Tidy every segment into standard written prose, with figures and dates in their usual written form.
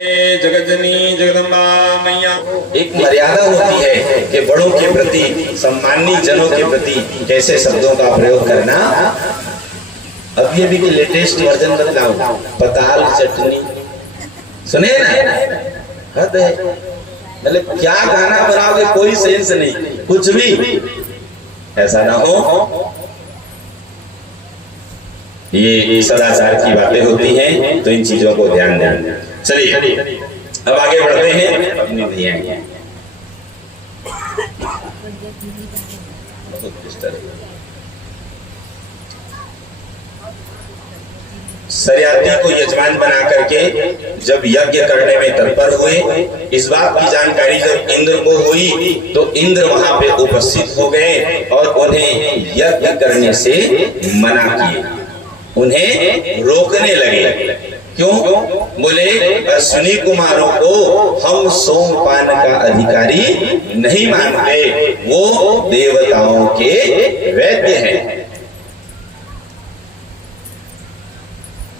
जगतजनी जगदम्बा मैया। एक मर्यादा होती है कि बड़ों के प्रति, सम्मानी जनों के प्रति कैसे शब्दों का प्रयोग करना। अब ये भी कि लेटेस्ट वर्जन बदलाओ, पताल चटनी सुने ना, हद है। मतलब क्या गाना बनाओगे, कोई सेंस नहीं, कुछ भी ऐसा ना हो। ये सदाचार की बातें होती हैं, तो इन चीजों को ध्यान दें। चलिए अब आगे बढ़ते हैं अपनी भैया। सरियाती को यजमान बना करके जब यज्ञ करने में तत्पर हुए, इस बात की जानकारी जब इंद्र को हुई तो इंद्र वहां पे उपस्थित हो गए और उन्हें यज्ञ करने से मना किए, उन्हें रोकने लगे। क्यों? बोले अश्विनी कुमारों को हम सोमपान का अधिकारी नहीं मानते, वो देवताओं के वैद्य हैं।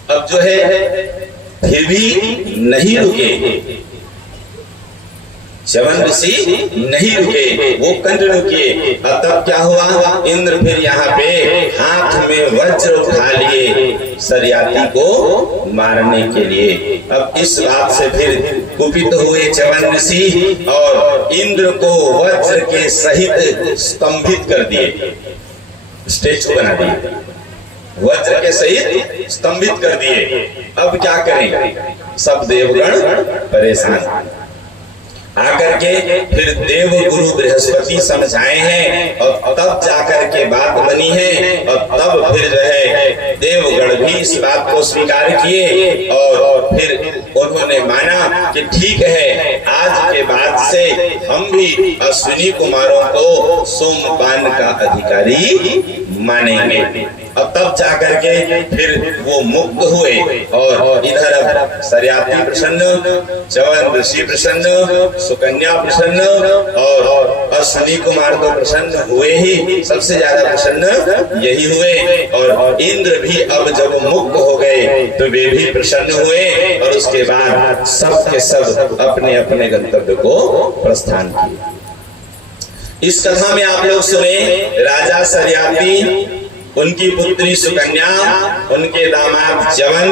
अब जो है फिर भी नहीं रुके, च्यवन ऋषि नहीं रुके, वो कंटिन्यू किए। अब तब क्या हुआ, इंद्र फिर यहाँ पे हाथ में वज्र उठा लिए सरियाती को मारने के लिए। अब इस बात से फिर कुपित हुए च्यवन ऋषि और इंद्र को वज्र के सहित स्तंभित कर दिए, स्टेचू बना दिए, वज्र के सहित स्तंभित कर दिए। अब क्या करें, सब देवगण परेशान। आकर के फिर देव गुरु बृहस्पति समझाए हैं और तब जाकर के बात बनी है। और तब फिर जो है देवगण भी इस बात को स्वीकार किए और फिर उन्होंने माना कि ठीक है, आज के बाद से हम भी अश्विनी कुमारों को सोमपान का अधिकारी मानेंगे। अब तब जाकर के फिर वो मुक्त हुए और इधर अब सरियाती प्रसन्न, च्यवन ऋषि प्रसन्न, सुकन्या प्रसन्न और अश्विनी कुमार तो प्रसन्न हुए ही, सबसे ज्यादा प्रसन्न यही हुए। और इंद्र भी अब जब मुक्त हो गए तो वे भी प्रसन्न हुए और उसके बाद सब के सब अपने अपने गंतव्य को प्रस्थान किए। इस कथा में आप लोग सुने, राजा सरियाती, उनकी पुत्री सुकन्या, उनके दामाद च्यवन,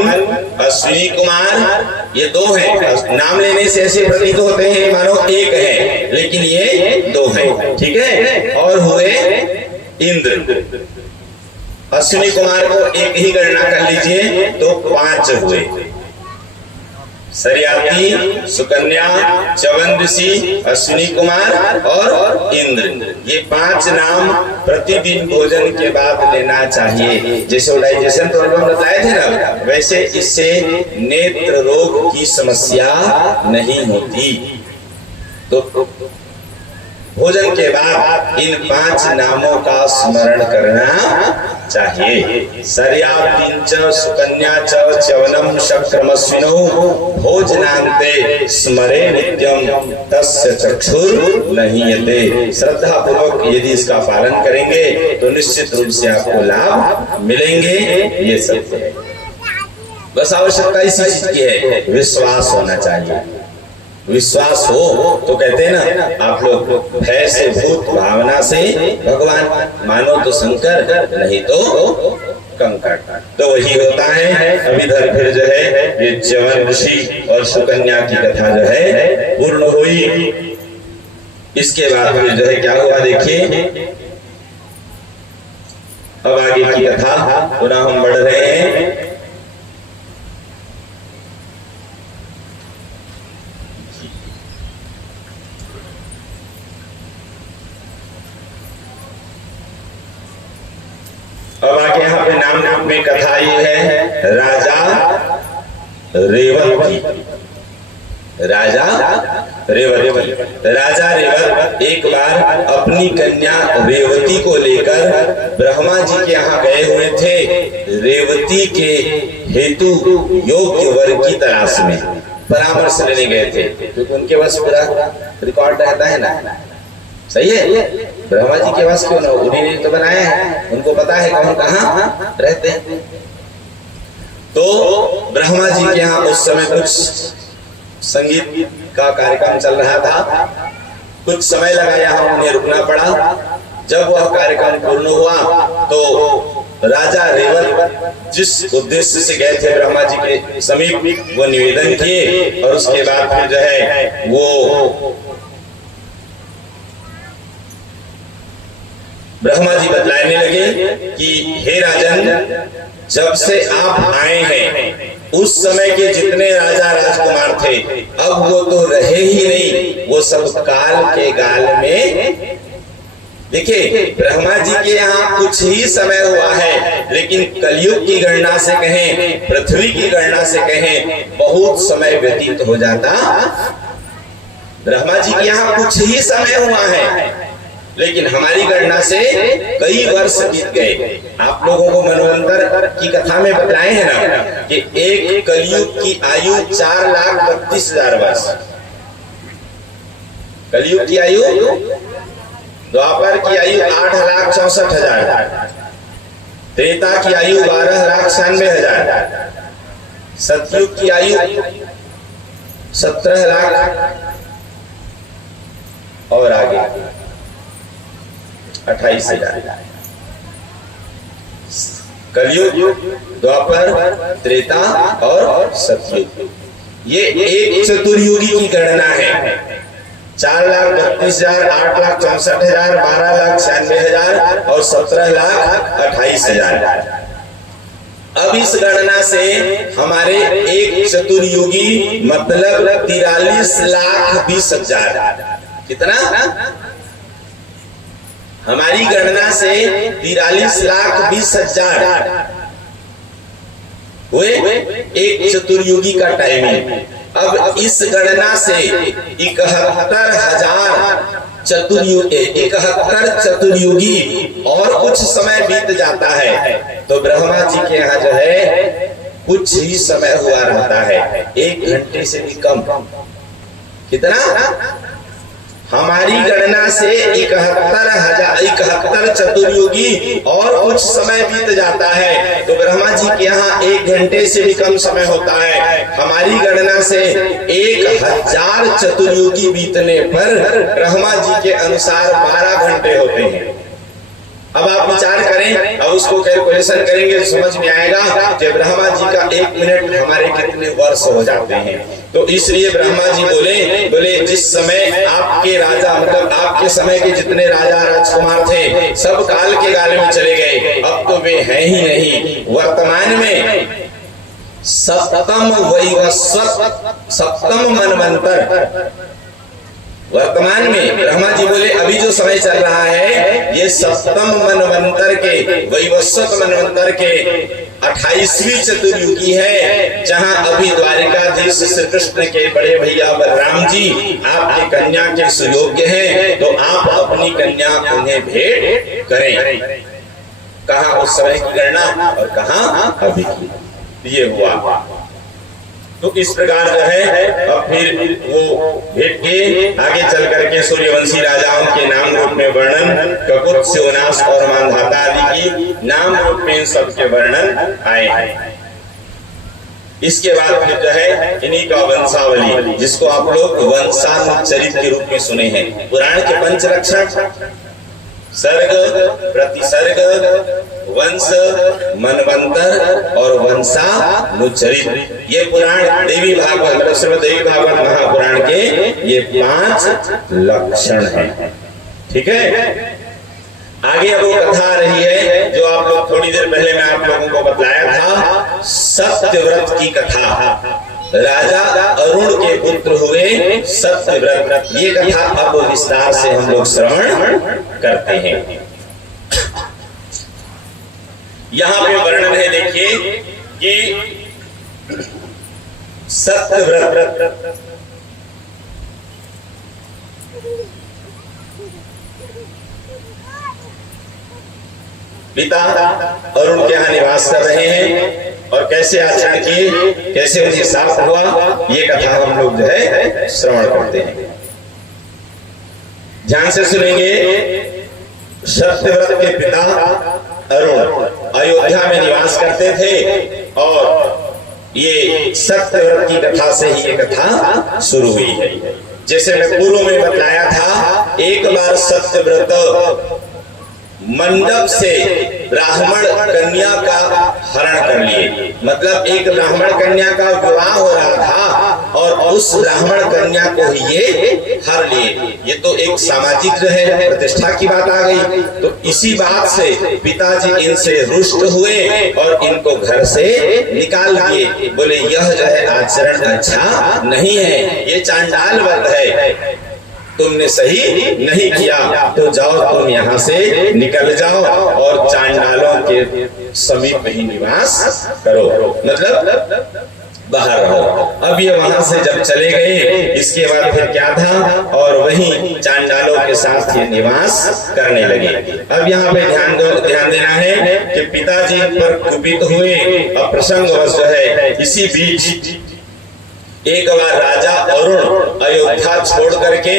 अश्विनी कुमार, ये दो हैं। नाम लेने से ऐसे प्रतीत होते हैं मानो एक है, लेकिन ये दो हैं, ठीक है। और हुए इंद्र, अश्विनी कुमार को एक ही गणना कर लीजिए तो 5 हुए। सरियाती, सुकन्या, च्यवन ऋषि, अश्विनी कुमार और इंद्र, ये 5 नाम प्रतिदिन भोजन के बाद लेना चाहिए। जैसे डाइजेशन प्रॉब्लम बताए थे ना, वैसे इससे नेत्र रोग की समस्या नहीं होती। तो भोजन के बाद इन 5 नामों का स्मरण करना चाहिए। सरियातींच सुकन्या च च्यवनम शक्रमश्विनौ भोजनान्ते स्मरे नित्यम तस्य चक्षुर नहीयते। श्रद्धा पूर्वक यदि इसका पालन करेंगे तो निश्चित रूप से आपको लाभ मिलेंगे। ये सब है, बस आवश्यकता इसी चीज की है, विश्वास होना चाहिए। विश्वास हो तो कहते हैं ना आप लोग, भय से भूत भावना से भगवान, मानो तो शंकर नहीं तो कंकर। तो वही होता है। अब इधर फिर जो है ये च्यवन ऋषि और सुकन्या की कथा जो है पूर्ण हुई। इसके बाद फिर जो है क्या हुआ देखिए, अब आगे की कथा पुनः हम बढ़ रहे हैं। अब आगे यहाँ पे नाम में कथा ये है, राजा रेवत की। राजा रेवत, राजा रेवत एक बार अपनी कन्या रेवती को लेकर ब्रह्मा जी के यहाँ गए हुए थे, रेवती के हेतु योग्य वर की तलाश में परामर्श लेने गए थे, क्योंकि उनके पास पूरा रिकॉर्ड रहता है ना। सही है, ब्रह्मा जी के पास क्यों ना, उन्हीं ने तो बनाया है, उनको पता है कौन कहाँ रहते हैं। तो ब्रह्मा जी के यहाँ उस समय कुछ संगीत का कार्यक्रम चल रहा था। कुछ समय लगा यहाँ उन्हें रुकना पड़ा। जब वह कार्यक्रम पूर्ण हुआ तो राजा रेवत जिस उद्देश्य से गए थे ब्रह्मा जी के समीप, वो निवेदन किए और उसके बाद फिर जो है वो ब्रह्मा जी बतलाने लगे कि हे राजन, जब से आप आए हैं उस समय के जितने राजा राजकुमार थे अब वो तो रहे ही नहीं, वो सब काल के गाल में। देखिए ब्रह्मा जी के यहाँ कुछ ही समय हुआ है, लेकिन कलयुग की गणना से कहें, पृथ्वी की गणना से कहें, बहुत समय व्यतीत हो जाता। ब्रह्मा जी के यहाँ कुछ ही समय हुआ है, लेकिन हमारी गणना से कई वर्ष बीत गए। आप लोगों को मनवंतर की कथा में बताए हैं ना कि एक कलयुग की आयु 4,32,000 वर्ष, कलयुग की आयु, द्वापर की आयु 8,64,000, त्रेता की आयु 12,96,000, सतयुग की आयु 17 लाख और आगे 28,000। कलयुग, द्वापर, त्रेता और सतयुग, ये एक चतुर्युगी की गणना है। 4,32,000, 8,64,000, 12,96,000 और 17,28,000। अब इस गणना से हमारे एक चतुर्युगी मतलब 43,20,000, कितना? हमारी गणना से 43,20,000 हुए एक चतुर्युगी का टाइमिंग। अब इस गणना से 71,000 चतुर्युगी और कुछ समय बीत जाता है, तो ब्रह्मा जी के यहाँ जो है कुछ ही समय हुआ रहता है, 1 घंटे से भी कम। कितना? हमारी गणना से 71 चतुर्युगी और कुछ समय बीत जाता है, तो ब्रह्मा जी के यहाँ 1 घंटे से भी कम समय होता है। हमारी गणना से 1,000 चतुर्युगी बीतने पर ब्रह्मा जी के अनुसार 12 घंटे होते हैं। अब आप विचार करें, अब उसको कैलकुलेशन करेंगे तो समझ में आएगा कि ब्रह्मा जी का 1 मिनट हमारे कितने वर्ष हो जाते हैं। तो इसलिए ब्रह्मा जी बोले जिस समय आपके राजा मतलब आपके समय के जितने राजा राजकुमार थे सब काल के गाल में चले गए, अब तो वे हैं ही नहीं। वर्तमान में सप्तम वैवस्वत, सप्तम मनवंतर, वर्तमान में ब्रह्मा जी बोले अभी जो समय चल रहा है ये सप्तम मनवंतर के, वैवस्वत मनवंतर के 28वीं चतुर्युगी है, जहां अभी द्वारिकाधीश श्री कृष्ण के बड़े भैया बलराम जी आपके कन्या के सुयोग्य हैं, तो आप अपनी कन्या उन्हें भेंट करें। कहा उस समय की गणना और कहा अभी की, ये हुआ। तो इस प्रकार जो है अब फिर वो भेंट के आगे चल करके सूर्यवंशी राजाओं के नाम रूप में वर्णन, ककुत, शिवनाश और मांधाता आदि की नाम रूप में सबके वर्णन आए हैं। इसके बाद फिर जो है इन्हीं का वंशावली, जिसको आप लोग वंशानुचरित के रूप में सुने हैं। पुराण के 5 लक्षण, सर्ग, प्रतिसर्ग, वंश, मनवंतर और वंशानुचरित, ये पुराण देवी भागवत, श्रीमद् देवी भागवत महापुराण के ये 5 लक्षण हैं। ठीक है, आगे अब वो कथा आ रही है जो आप लोग थोड़ी देर पहले मैं आप लोगों को बतलाया था, सत्यव्रत की कथा। राजा अरुण के पुत्र हुए सत्यव्रत, ये कथा अब विस्तार से हम लोग श्रवण करते हैं। यहाँ पे वर्णन है, देखिए कि सत्यव्रत पिता अरुण के यहाँ निवास कर रहे हैं और कैसे आचरण किए, कैसे उन्हें साफ हुआ, ये कथा हम लोग जो है श्रवण करते हैं। ध्यान से सुनेंगे। सत्यव्रत के पिता अरुण अयोध्या में निवास करते थे और ये सत्यव्रत की कथा से ही ये कथा शुरू हुई है। जैसे मैं पूर्व में बताया था, एक बार सत्यव्रत मंडप से ब्राह्मण कन्या का हरण कर लिए, मतलब एक ब्राह्मण कन्या का विवाह हो रहा था और उस ब्राह्मण कन्या को ही ये हर लिए। ये तो एक सामाजिक जो है प्रतिष्ठा की बात आ गई। तो इसी बात से पिताजी इनसे रुष्ट हुए और इनको घर से निकाल दिए। बोले यह जो है आचरण अच्छा नहीं है, ये चांडाल व्रत है, तुमने सही नहीं किया, तो जाओ तुम यहाँ से निकल जाओ और चांडालों के समीप ही निवास करो, मतलब बाहर रहो। अब ये वहां से जब चले गए, इसके बाद फिर क्या था, और वहीं चांडालों के साथ ये निवास करने लगे। अब यहाँ पे ध्यान देना है कि पिताजी पर कुपित हुए और प्रसंगवश जो है इसी बीच एक बार राजा अरुण अयोध्या छोड़ करके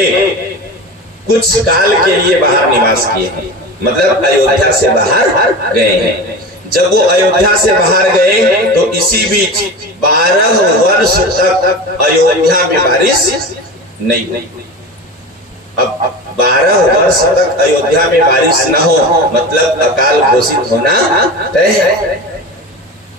कुछ काल के लिए बाहर निवास किए, मतलब अयोध्या से बाहर गए हैं। जब वो अयोध्या से बाहर गए तो इसी बीच 12 वर्ष तक अयोध्या में बारिश नहीं हुई। अब 12 वर्ष तक अयोध्या में बारिश न हो मतलब अकाल घोषित होना तय है।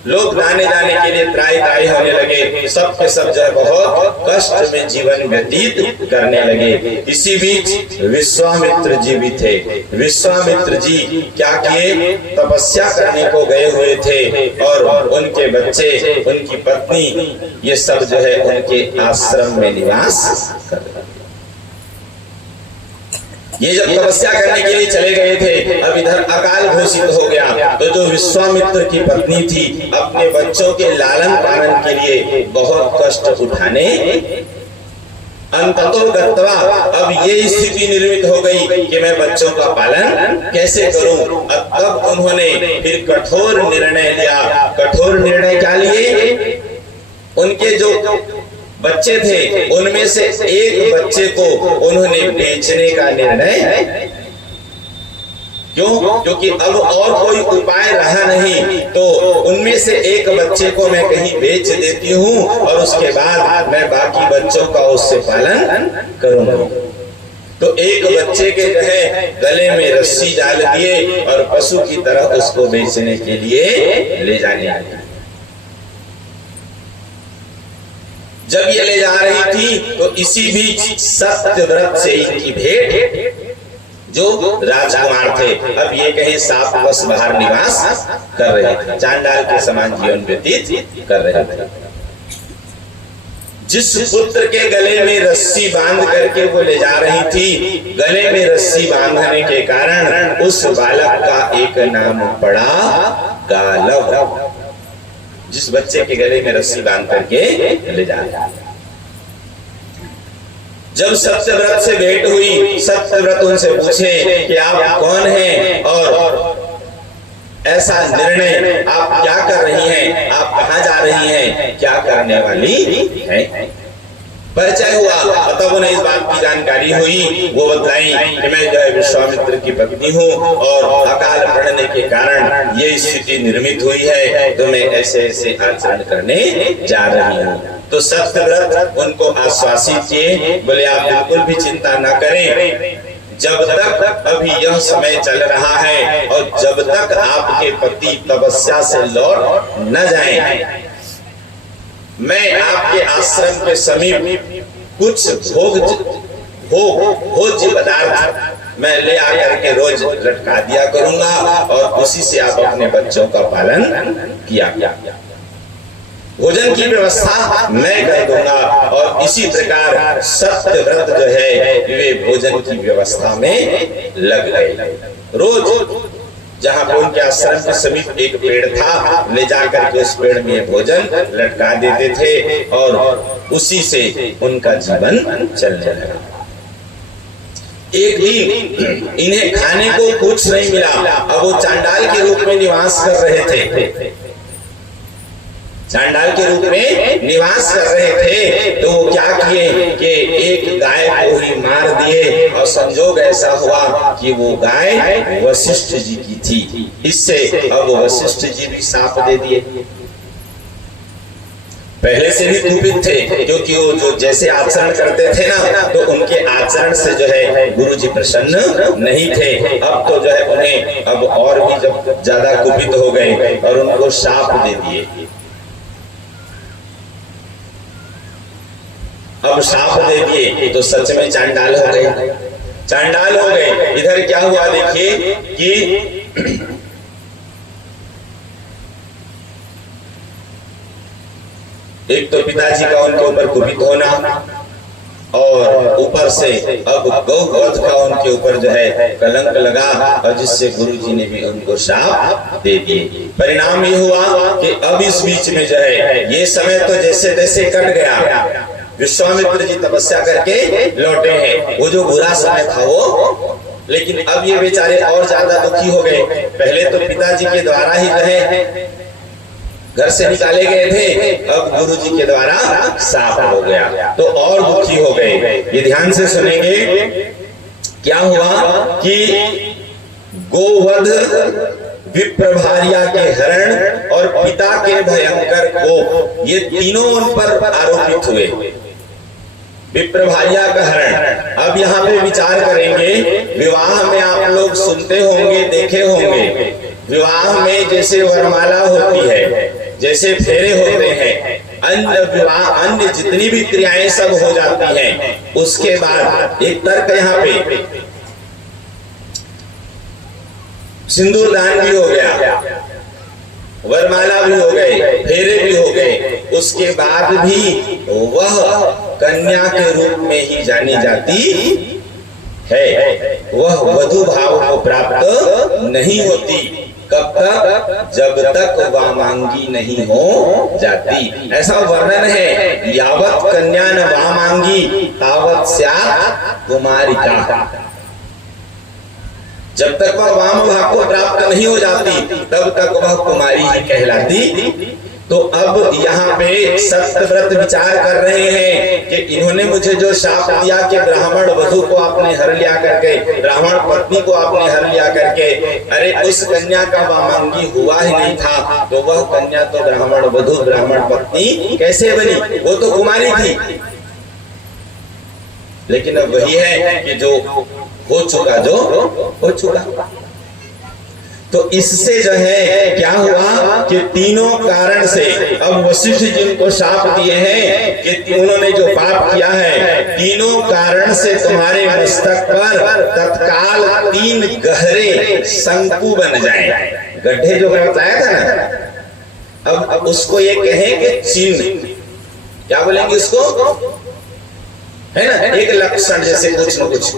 लोग आने जाने के लिए त्राही होने लगे, सब के सब जो बहुत कष्ट में जीवन व्यतीत करने लगे। इसी बीच विश्वामित्र जी भी थे। विश्वामित्र जी क्या किए, तपस्या करने को गए हुए थे और उनके बच्चे, उनकी पत्नी, ये सब जो है उनके आश्रम में निवास कर रहे। ये जब तपस्या करने के लिए चले गए थे, अब इधर अकाल घोषित हो गया। तो जो विश्वामित्र की पत्नी थी, अपने बच्चों के लालन पालन के लिए बहुत कष्ट उठाने अंततो गत्वा अब ये स्थिति निर्मित हो गई कि मैं बच्चों का पालन कैसे करूं। अब तब उन्होंने फिर कठोर निर्णय लिया। कठोर निर्णय क्या लिए, उनके जो बच्चे थे उनमें से एक बच्चे को उन्होंने बेचने का निर्णय। क्यों? क्योंकि अब और कोई उपाय रहा नहीं, तो उनमें से एक बच्चे को मैं कहीं बेच देती हूँ और उसके बाद मैं बाकी बच्चों का उससे पालन करूंगा। तो एक बच्चे के जो है गले में रस्सी डाल दिए और पशु की तरह उसको बेचने के लिए ले जाने लगे। जब ये ले जा रही थी तो इसी बीच सत्यव्रत से इनकी भेंट, जो राजकुमार थे, अब ये कहीं शापवश बाहर निवास कर रहे थे, चांडाल के समान जीवन व्यतीत कर रहे थे। जिस पुत्र के गले में रस्सी बांध करके वो ले जा रही थी, गले में रस्सी बांधने के कारण उस बालक का एक नाम पड़ा गालव। जिस बच्चे के गले में रस्सी बांध करके ले जा रहा। जब सत्यव्रत से भेंट हुई, सत्यव्रत उनसे पूछे कि आप कौन हैं और ऐसा निर्णय आप क्या कर रही हैं, आप कहाँ जा रही हैं, क्या करने वाली हैं। परिचय हुआ, तब उन्हें इस बात की जानकारी हुई। वो बताई कि मैं जो है विश्वामित्र की पत्नी हूँ और अकाल पड़ने के कारण ये स्थिति निर्मित हुई है, तो मैं ऐसे ऐसे आचरण करने जा रही हूँ। तो सत्यव्रत उनको आश्वासित किए, बोले आप बिल्कुल भी चिंता न करें, जब तक अभी यह समय चल रहा है और जब तक आपके पति तपस्या से लौट न जाएं, मैं आपके आश्रम के समीप कुछ भोज्य पदार्थ मैं ले आकर के रोज लटका दिया करूंगा और उसी से आप अपने बच्चों का पालन किया। भोजन की व्यवस्था मैं कर दूंगा। और इसी प्रकार सत्यव्रत जो है वे भोजन की व्यवस्था में लग गए। रोज जहाँ पे उनके आश्रम के समीप एक पेड़ था, ले जाकर के उस पेड़ में भोजन लटका देते थे और उसी से उनका जीवन चलने लगा। एक दिन इन्हें खाने को कुछ नहीं मिला। अब वो चांडाल के रूप में निवास कर रहे थे, चांडाल के रूप में निवास कर रहे थे। तो वो क्या किए कि एक गाय को ही मार दिए और संजोग ऐसा हुआ कि वो गाय वशिष्ठ जी की थी। इससे अब वशिष्ठ जी भी शाप दे दिए। पहले से भी कुपित थे, क्योंकि वो जो जैसे आचरण करते थे ना, तो उनके आचरण से जो है गुरु जी प्रसन्न नहीं थे। अब तो जो है उन्हें अब और भी जब ज्यादा कुपित हो गए और उनको शाप दे दिए। अब शाप दे दिए तो सच में चांडाल हो गए, चांडाल हो गए। इधर क्या हुआ देखिए कि एक तो पिताजी का उनके ऊपर कुपित होना और ऊपर से अब गौवध का उनके ऊपर जो है कलंक लगा, और जिससे गुरु जी ने भी उनको शाप दे दिए। परिणाम ये हुआ कि अब इस बीच में जो है ये समय तो जैसे तैसे कट गया। विश्वामित्र जी तपस्या करके लौटे हैं, वो जो बुरा समय था वो, लेकिन अब ये बेचारे और ज्यादा दुखी हो गए। पहले तो पिताजी के द्वारा ही जो है घर से निकाले गए थे, अब गुरु जी के द्वारा साफ हो गया तो और दुखी हो गए। ये ध्यान से सुनेंगे, क्या हुआ कि गोवध, विप्रभार्या के हरण और पिता के भयंकर कोप, ये तीनों उन पर आरोपित हुए। विप्रभार्या का हरण, अब यहाँ पे विचार करेंगे, विवाह में आप लोग सुनते होंगे, देखे होंगे, विवाह में जैसे वरमाला होती है, जैसे फेरे होते हैं, अन्य विवाह अन्य जितनी भी क्रियाएं सब हो जाती हैं, उसके बाद एक तर्क यहाँ पे सिंदूर दान भी हो गया, वरमाला भी हो गए, फेरे भी हो गए, उसके बाद भी वह कन्या के रूप में ही जानी जाती है, वह वधू भाव को प्राप्त नहीं होती। कब तक? जब तक वामांगी नहीं हो जाती। ऐसा वर्णन है, यावत कन्या न वामांगी तावत स्यात् कुमारिका। जब तक वह वाम भाव को प्राप्त नहीं हो जाती तब तक वह कुमारी ही कहलाती। तो अब यहाँ पे सत्यव्रत विचार कर रहे हैं कि इन्होंने मुझे जो शाप दिया कि ब्राह्मण वधू को आपने हर लिया करके, ब्राह्मण पत्नी को आपने हर लिया करके, अरे उस कन्या का वामांगी हुआ ही नहीं था, तो वह कन्या तो ब्राह्मण वधू ब्राह्मण पत्नी कैसे बनी? वो तो कुमारी थी। लेकिन अब वही है कि जो हो चुका, जो हो चुका। तो इससे जो है क्या हुआ कि तीनों कारण से अब वशिष्ठ जी उनको शाप दिए हैं कि उन्होंने जो पाप किया है, तीनों कारण से तुम्हारे मस्तक पर तत्काल 3 गहरे शंकु बन जाए। गड्ढे जो मैं बताया था ना, अब उसको ये कहें कि चिन्ह, क्या बोलेंगे उसको, है ना, एक लक्षण जैसे कुछ न कुछ।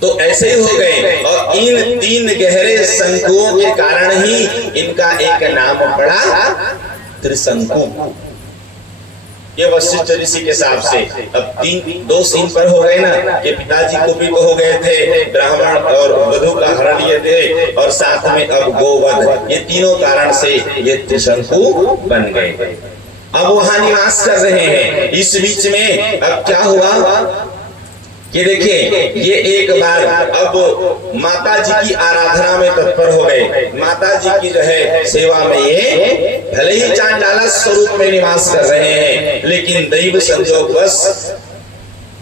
तो ऐसे ही हो गए, और इन 3 गहरे शंकुओं के कारण ही इनका एक नाम पड़ा त्रिशंकु। ये वशिष्ठ ऋषि के हिसाब से। अब 2 सीन पर हो गए ना कि पिताजी को भी हो गए थे, ब्राह्मण और वधू का हरण लिए थे, और साथ में अब गोवध, ये तीनों कारण से ये त्रिशंकु बन गए। अब वहां निवास कर रहे हैं। इस बीच में अब क्या हुआ कि देखिए, ये एक बार अब माता जी की आराधना में तत्पर हो गए। माता जी की जो है सेवा में ये भले ही चांडाला स्वरूप में निवास कर रहे हैं, लेकिन दैव संजोगवश,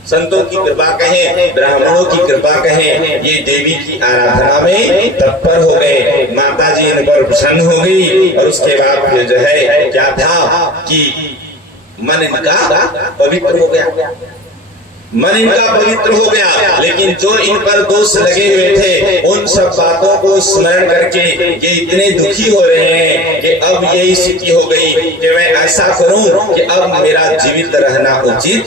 संतों की कृपा कहें, ब्राह्मणों की कृपा कहें, ये देवी की आराधना में तत्पर हो गए। माता जी इन पर प्रसन्न हो गई, और उसके बाद फिर जो है क्या था कि मन इनका पवित्र हो गया, मन इनका पवित्र हो गया। लेकिन जो इन पर दोष लगे हुए थे, उन सब बातों को स्मरण करके ये इतने दुखी हो रहे हैं कि अब यही स्थिति हो गई कि मैं ऐसा करूं कि अब मेरा जीवित रहना उचित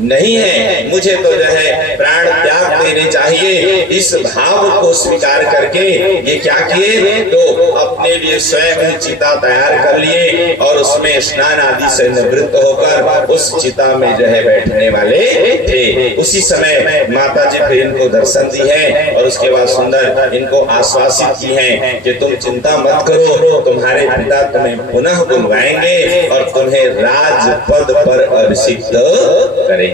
नहीं है, मुझे तो जो है प्राण त्याग देने चाहिए। इस भाव को स्वीकार करके ये क्या किए, तो अपने लिए स्वयं चिता तैयार कर लिए, और उसमें स्नान आदि से निवृत्त होकर उस चिता में जो है बैठने वाले थे। उसी समय माता जी फिर इनको दर्शन दी है, और उसके बाद सुंदर इनको आश्वासित की है कि तुम चिंता मत करो, तुम्हारे पिता तुम्हें पुनः बुलवाएंगे और तुम्हें राजपद पर अभिषिक्त करेंगे।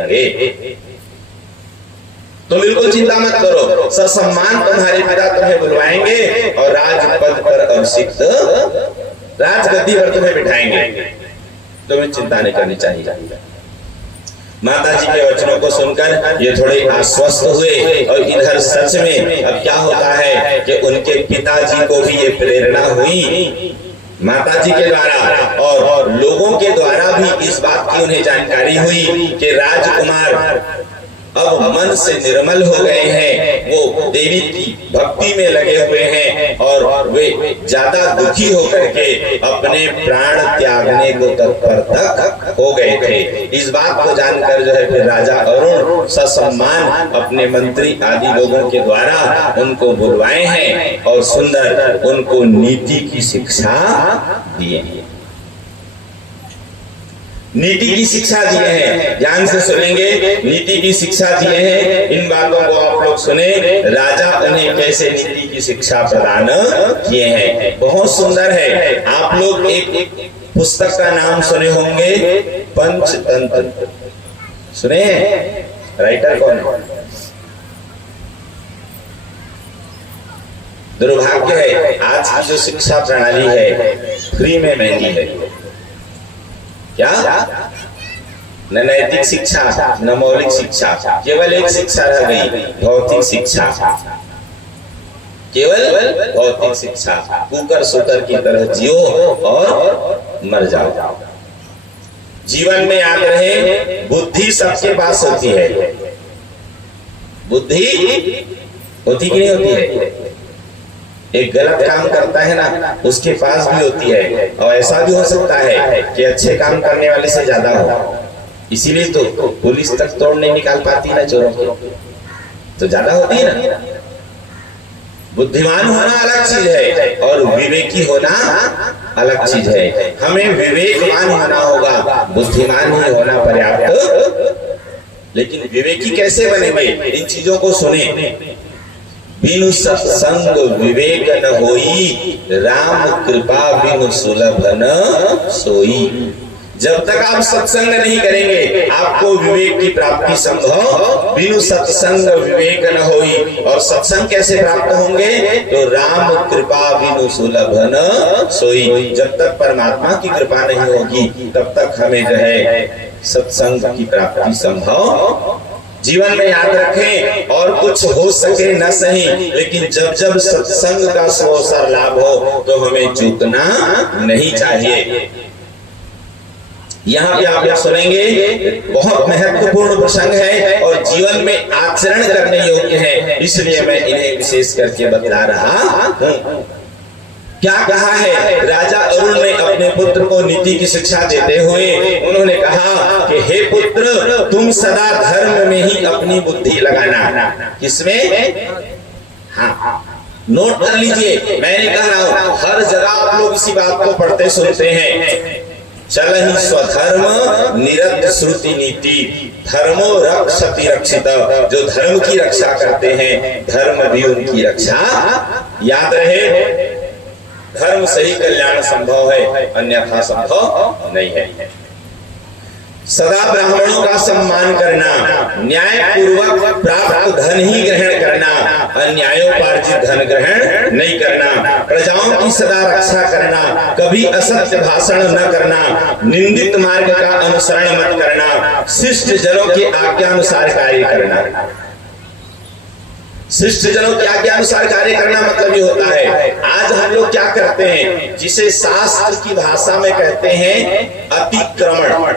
तुम बिल्कुल चिंता मत करो, ससम्मान तुम्हारे पिता तुम्हें बुलवाएंगे और राजपद पर अभिषिक्त, राजगद्दी पर तुम्हें बिठाएंगे। तुम्हें चिंता नहीं करनी चाहिए। माता जी के वचनों को सुनकर ये थोड़े आश्वस्त हुए और इधर सच में अब क्या होता है कि उनके पिताजी को भी ये प्रेरणा हुई माता जी के द्वारा और लोगों के द्वारा भी इस बात की उन्हें जानकारी हुई कि राजकुमार अब मन से निर्मल हो गए हैं, वो देवी की भक्ति में लगे हुए हैं और वे ज्यादा दुखी होकर के अपने प्राण त्यागने को तत्पर तक हो गए थे। इस बात को जानकर जो है फिर राजा अरुण ससम्मान अपने मंत्री आदि लोगों के द्वारा उनको बुलवाए हैं और सुंदर उनको नीति की शिक्षा दिए हैं। नीति की शिक्षा दिए हैं, ध्यान से सुनेंगे। नीति की शिक्षा दिए हैं, इन बातों को आप लोग सुने। राजा उन्हें कैसे नीति की शिक्षा प्रदान किए हैं, बहुत सुंदर है। आप लोग एक पुस्तक का नाम सुने होंगे, पंचतंत्र। सुने हैं? राइटर कौन है? दुर्भाग्य है आज की जो शिक्षा प्रणाली है फ्री में महंगी है। क्या? न नैतिक शिक्षा, न मौलिक शिक्षा, केवल एक शिक्षा रह गई, भौतिक शिक्षा। केवल भौतिक शिक्षा। कुकर सुकर की तरह जियो और मर जाओ। जीवन में याद रहे, बुद्धि सबके पास होती है। बुद्धि होती कि नहीं होती है? एक गलत काम करता है ना, उसके पास भी होती है और ऐसा भी हो सकता है कि अच्छे काम करने वाले से ज्यादा हो। इसीलिए तो पुलिस तक तोड़ नहीं निकाल पाती ना चोरों की, तो ज्यादा होती है ना। बुद्धिमान होना अलग चीज है और विवेकी होना अलग चीज है। हमें विवेकवान होना होगा, बुद्धिमान ही होना पर्याप्त। लेकिन विवेकी कैसे बनेंगे? इन चीजों को सुने। बिनु सत्संग विवेक न होई, राम कृपा बिनु सुलभ न सोई। जब तक आप सत्संग नहीं करेंगे आपको विवेक की प्राप्ति संभव। बिनु सत्संग विवेक न होई, और सत्संग कैसे प्राप्त होंगे? तो राम कृपा बिनु सुलभ न सोई। जब तक परमात्मा की कृपा नहीं होगी तब तक हमें जो है सत्संग की प्राप्ति संभव। जीवन में याद रखें, और कुछ हो सके न सही, लेकिन जब जब सत्संग का अवसर लाभ हो तो हमें चूकना नहीं चाहिए। यहाँ पे आप लोग सुनेंगे, बहुत महत्वपूर्ण प्रसंग है और जीवन में आचरण करने योग्य है, इसलिए मैं इन्हें विशेष करके बता रहा हूँ। क्या कहा है? राजा अरुण ने अपने पुत्र को नीति की शिक्षा देते हुए उन्होंने कहा कि हे पुत्र, तुम सदा धर्म में ही अपनी बुद्धि लगाना। किसमें? हाँ, नोट कर लीजिए, मैंने कह रहा हूं हर जगह आप लोग इसी बात को पढ़ते सुनते हैं। चल ही स्वधर्म निरत श्रुति नीति, धर्मो रक्षति रक्षित। जो धर्म की रक्षा करते हैं धर्म भी उनकी रक्षा। याद रहे, धर्म से ही कल्याण संभव है, अन्यथा संभव नहीं है। सदा ब्राह्मणों का सम्मान करना, न्याय पूर्वक प्राप्त धन ही ग्रहण करना, अन्यायोपार्जित धन ग्रहण नहीं करना, प्रजाओं की सदा रक्षा करना, कभी असत्य भाषण न करना, निंदित मार्ग का अनुसरण मत करना, शिष्ट जनों के आज्ञानुसार कार्य करना। शिष्ट जनों की आज्ञा अनुसार कार्य करना मतलब ये होता है, आज हम लोग क्या करते हैं, जिसे शास्त्र की भाषा में कहते हैं अतिक्रमण।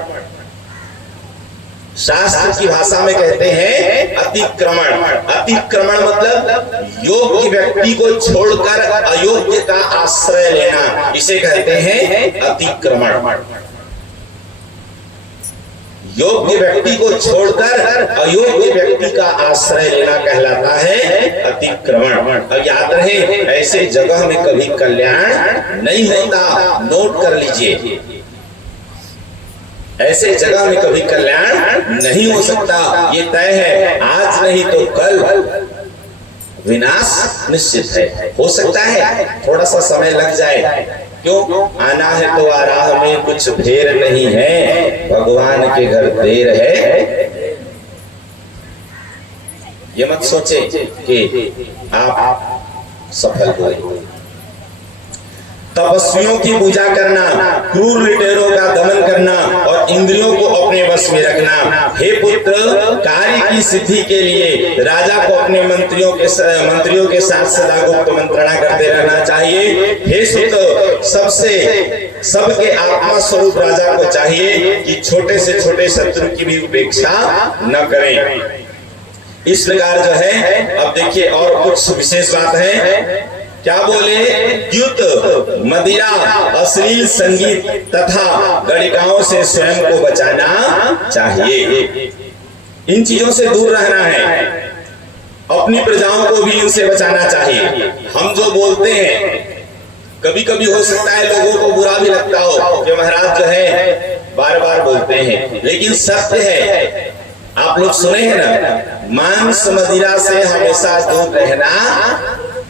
शास्त्र की भाषा में कहते हैं अतिक्रमण। अतिक्रमण मतलब योग्य व्यक्ति को छोड़कर अयोग्य का आश्रय लेना, इसे कहते हैं अतिक्रमण। योग्य व्यक्ति को छोड़कर अयोग्य व्यक्ति का आश्रय लेना कहलाता है अतिक्रमण। और याद रहे, ऐसे जगह में कभी कल्याण नहीं होता, नोट कर लीजिए। ऐसे जगह में कभी कल्याण नहीं हो सकता, ये तय है। आज नहीं तो कल विनाश निश्चित है। हो सकता है थोड़ा सा समय लग जाए, क्यों? आना है तो आ राह में, कुछ फेर नहीं है, भगवान के घर देर है। ये मत सोचे कि आप सफल हुए। तपस्वियों की पूजा करना, क्रूर लुटेरों का दमन करना और इंद्रियों को अपने वश में रखना। हे पुत्र, कार्य की सिद्धि के लिए राजा को अपने मंत्रियों के साथ सदा गुप्त मंत्रणा करते रहना चाहिए। हे सुत, सबके आत्मा स्वरूप राजा को चाहिए कि छोटे से छोटे शत्रु की भी उपेक्षा न करें। इस प्रकार जो है, अब देखिए और कुछ विशेष बात है। क्या बोले? युद्ध, मदिरा, अश्लील संगीत तथा गणिकाओं से स्वयं को बचाना चाहिए। इन चीजों से दूर रहना है। अपनी प्रजाओं को भी इनसे बचाना चाहिए। हम जो बोलते हैं, कभी कभी हो सकता है लोगों को बुरा भी लगता हो कि महाराज जो है बार बार बोलते हैं, लेकिन सत्य है। आप लोग सुने हैं ना, मांस मदिरा से हमेशा दूर रहना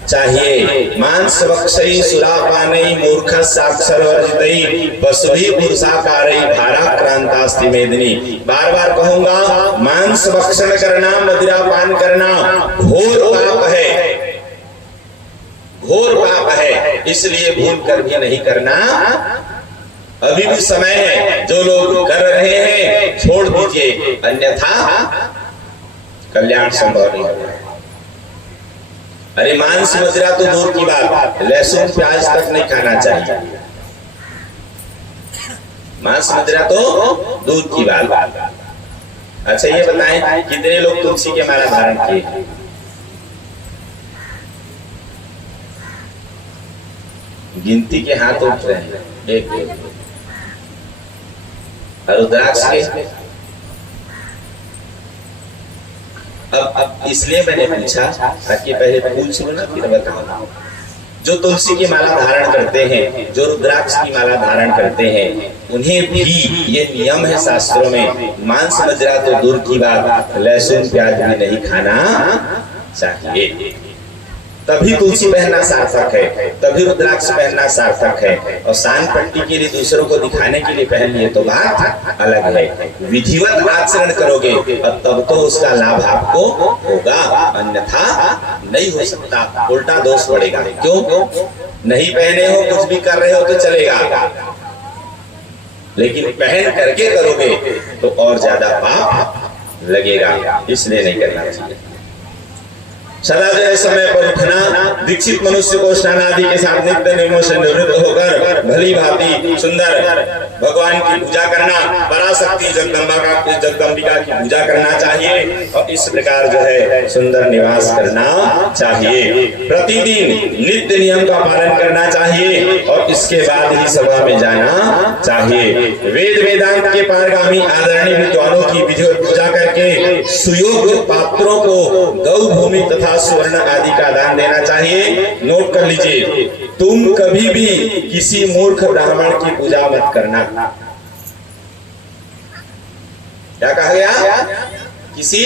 चाहिए। मांस वक्षई सुरापानई मूर्ख साक्षरवर्जितई वसुभी पुरुषाकारई भाराक्रांतास्ति मेदिनी। बार बार कहूंगा, मांस भक्षण करना, मदिरा पान करना घोर पाप है, घोर पाप है। इसलिए भूल कर भी नहीं करना। अभी भी समय है, जो लोग कर रहे हैं छोड़ दीजिए, अन्यथा कल्याण संभव नहीं होगा। अरे मांस मदिरा तो दूर की बात, लहसुन प्याज तक नहीं खाना चाहिए। मांस मदिरा तो दूर की बात। अच्छा ये बताएं, कितने लोग तुलसी के माला धारण किए? गिनती के हाथ उठ रहे हैं, एक। और रुद्राक्ष के? अब इसलिए मैंने पूछा ताकि पहले पूछ लो ना, फिर बताओ। जो तुलसी की माला धारण करते हैं, जो रुद्राक्ष की माला धारण करते हैं, उन्हें भी ये नियम है शास्त्रों में, मांस मदिरा तो दूर की बात, लहसुन प्याज भी नहीं खाना चाहिए। तभी तुलसी पहनना सार्थक है, तभी रुद्राक्ष पहनना सार्थक है। और शान पट्टी के लिए दूसरों को दिखाने के लिए पहन लिए तो बात अलग है। विधिवत आचरण करोगे और तब तो उसका लाभ आपको होगा, अन्यथा नहीं हो सकता, उल्टा दोष पड़ेगा। क्यों? नहीं पहने हो, कुछ भी कर रहे हो तो चलेगा, लेकिन पहन करके करोगे तो और ज्यादा पाप लगेगा, इसलिए नहीं करना चाहिए। सदा जो है समय पर उठना, दीक्षित मनुष्य को स्नान आदि के साथ नित्य नियमों से निवृत्त होकर भली भांति सुंदर भगवान की पूजा करना, पराशक्ति जगदम्बिका की पूजा करना चाहिए और इस प्रकार जो है सुंदर निवास करना चाहिए। प्रतिदिन नित्य नियम का पालन करना चाहिए और इसके बाद ही सभा में जाना चाहिए। वेद वेदांत के पारगामी आदरणीय विद्वानों की विधिवत पूजा करके सुयोग्य पात्रों को गौ भूमि तथा स्वर्ण आदि का दान देना चाहिए। नोट कर लीजिए, तुम कभी भी किसी मूर्ख ब्राह्मण की पूजा मत करना। क्या कहा गया? किसी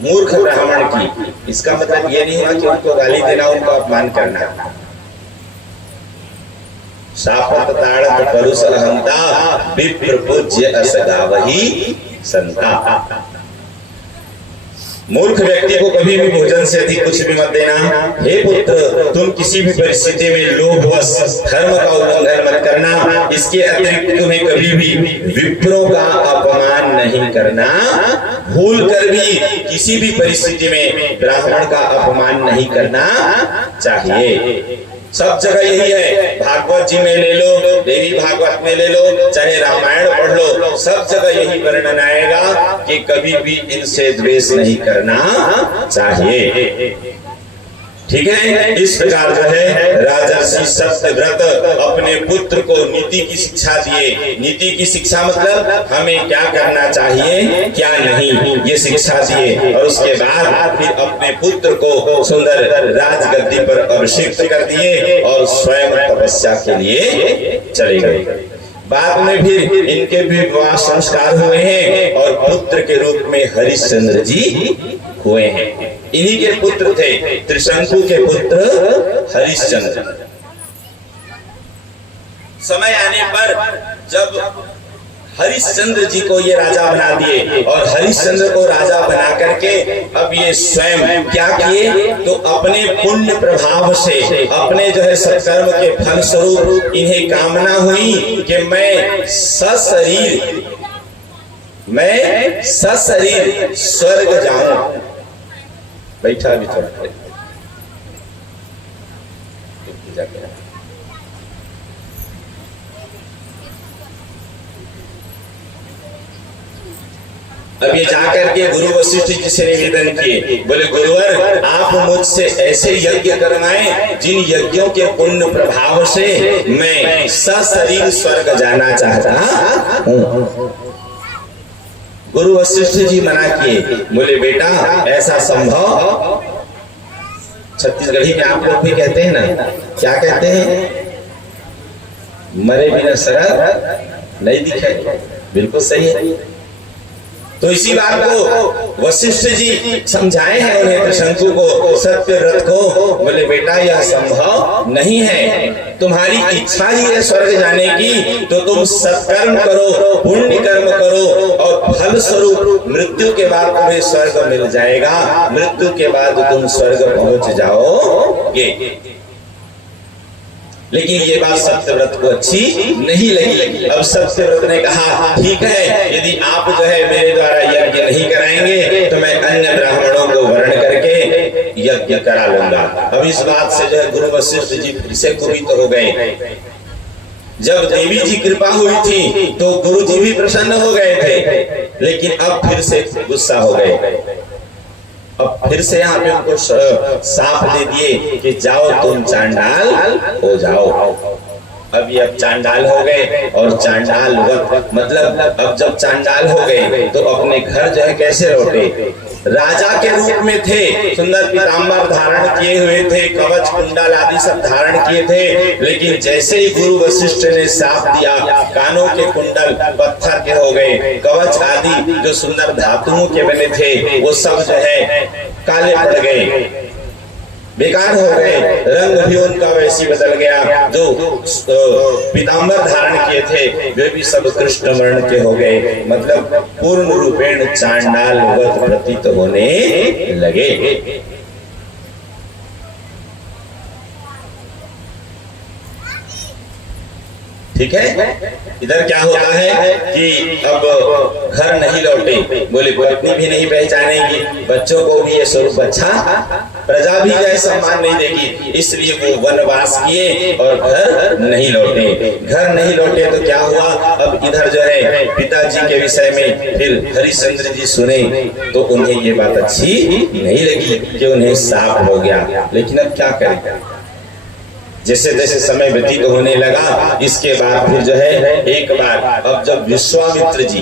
मूर्ख ब्राह्मण की। इसका मतलब यह नहीं हुआ कि उनको गाली देना, उनको अपमान करना। सापत ताड़त परुष अहंता विप्र पूज्य असगावही संता। मूर्ख व्यक्ति को कभी भी भोजन से अधिक कुछ भी मत देना। हे पुत्र, तुम किसी भी परिस्थिति में लोभवश धर्म का उल्लंघन मत करना। इसके अतिरिक्त तुम्हें कभी भी विप्रों का अपमान नहीं करना। भूल कर भी किसी भी परिस्थिति में ब्राह्मण का अपमान नहीं करना चाहिए। सब जगह यही है, भागवत जी में ले लो, देवी भागवत में ले लो, चाहे रामायण पढ़ लो, सब जगह यही वर्णन आएगा कि कभी भी इनसे द्वेष नहीं करना चाहिए। ठीक है। इस प्रकार जो है राजर्षि सत्यव्रत अपने पुत्र को नीति की शिक्षा दिए। नीति की शिक्षा मतलब हमें क्या करना चाहिए क्या नहीं, ये शिक्षा दिए और उसके बाद फिर अपने पुत्र को सुंदर राजगद्दी पर अभिषिक्त कर दिए और स्वयं तपस्या के लिए चले गए। बाद में फिर इनके भी विवाह संस्कार हुए हैं और पुत्र के रूप में हरिश्चंद्र जी हुए हैं। इन्हीं के पुत्र थे त्रिशंकु के पुत्र हरिश्चंद्र। समय आने पर जब हरिश्चंद्र जी को ये राजा बना दिए और हरिश्चंद्र को राजा बना करके अब ये स्वयं क्या किए, तो अपने पुण्य प्रभाव से, अपने जो है सत्कर्म के फल स्वरूप इन्हें कामना हुई कि मैं सशरीर स्वर्ग जाऊं। बैठा भी थोड़ा अब ये जाकर के गुरु वशिष्ठ जी से निवेदन किए, बोले गुरुवर आप मुझसे ऐसे यज्ञ करवाएं जिन यज्ञों के पुण्य प्रभाव से मैं सशरीर स्वर्ग जाना चाहता हूँ। गुरु वशिष्ठ जी मना किए, बोले बेटा ऐसा संभव, छत्तीसगढ़ी में आप लोग भी कहते हैं ना, क्या कहते हैं, मरे बिना शरद नहीं दिखाई, बिल्कुल सही है। तो इसी बात को वशिष्ठ जी समझाए हैं उन्हें, त्रिशंकु को, सत्यव्रत को, बोले बेटा यह संभव नहीं है, तुम्हारी इच्छा ही है स्वर्ग जाने की, तो तुम सत्कर्म करो, पुण्य कर्म करो और फल स्वरूप मृत्यु के बाद तुम्हें स्वर्ग मिल जाएगा, मृत्यु के बाद तुम स्वर्ग पहुंच जाओगे। लेकिन ये बात सत्यव्रत को अच्छी नहीं लगी। अब सत्यव्रत ने कहा ठीक है, यदि आप जो है मेरे द्वारा यज्ञ नहीं कराएंगे तो मैं अन्य ब्राह्मणों को वर्ण करके यज्ञ करा लूंगा। अब इस बात से जो है गुरु वशिष्ठ जी फिर से कुपित हो गए। जब देवी जी कृपा हुई थी तो गुरु जी भी प्रसन्न हो गए थे, लेकिन अब फिर से गुस्सा हो गए। अब फिर से यहाँ पे उनको साफ दे दिए कि जाओ तुम चांडाल हो जाओ। अब ये अब चांडाल हो गए और चांडाल मतलब अब जब चांडाल हो गए तो अपने घर जो है कैसे लौटे, राजा के रूप में थे, सुंदर पीताम्बर धारण किए हुए थे, कवच कुंडल आदि सब धारण किए थे, लेकिन जैसे ही गुरु वशिष्ठ ने साफ दिया कानों के कुंडल पत्थर के हो गए, कवच आदि जो सुंदर धातुओं के बने थे वो सब जो है काले पड़ गए, बेकार हो गए, रंग भी उनका वैसी बदल गया, जो पीताम्बर धारण किए थे वे भी सब कृष्ण वर्ण के हो गए, मतलब पूर्ण रूपेण चांडाल प्रतीत होने लगे। ठीक है, इधर क्या होता है कि अब घर नहीं लौटे, बोले पत्नी भी नहीं पहचानेगी, बच्चों को भी ये स्वरूप अच्छा, प्रजा भी जो सम्मान नहीं देगी, इसलिए वो वनवास किए और घर नहीं लौटे। घर नहीं लौटे तो क्या हुआ, अब इधर जो है पिताजी के विषय में फिर हरिश्चंद्र जी सुने तो उन्हें ये बात अच्छी नहीं लगी कि उन्हें शाप हो गया। लेकिन अब क्या करें, जैसे जैसे समय व्यतीत होने लगा, इसके बाद फिर जो है एक बार अब जब विश्वामित्र जी,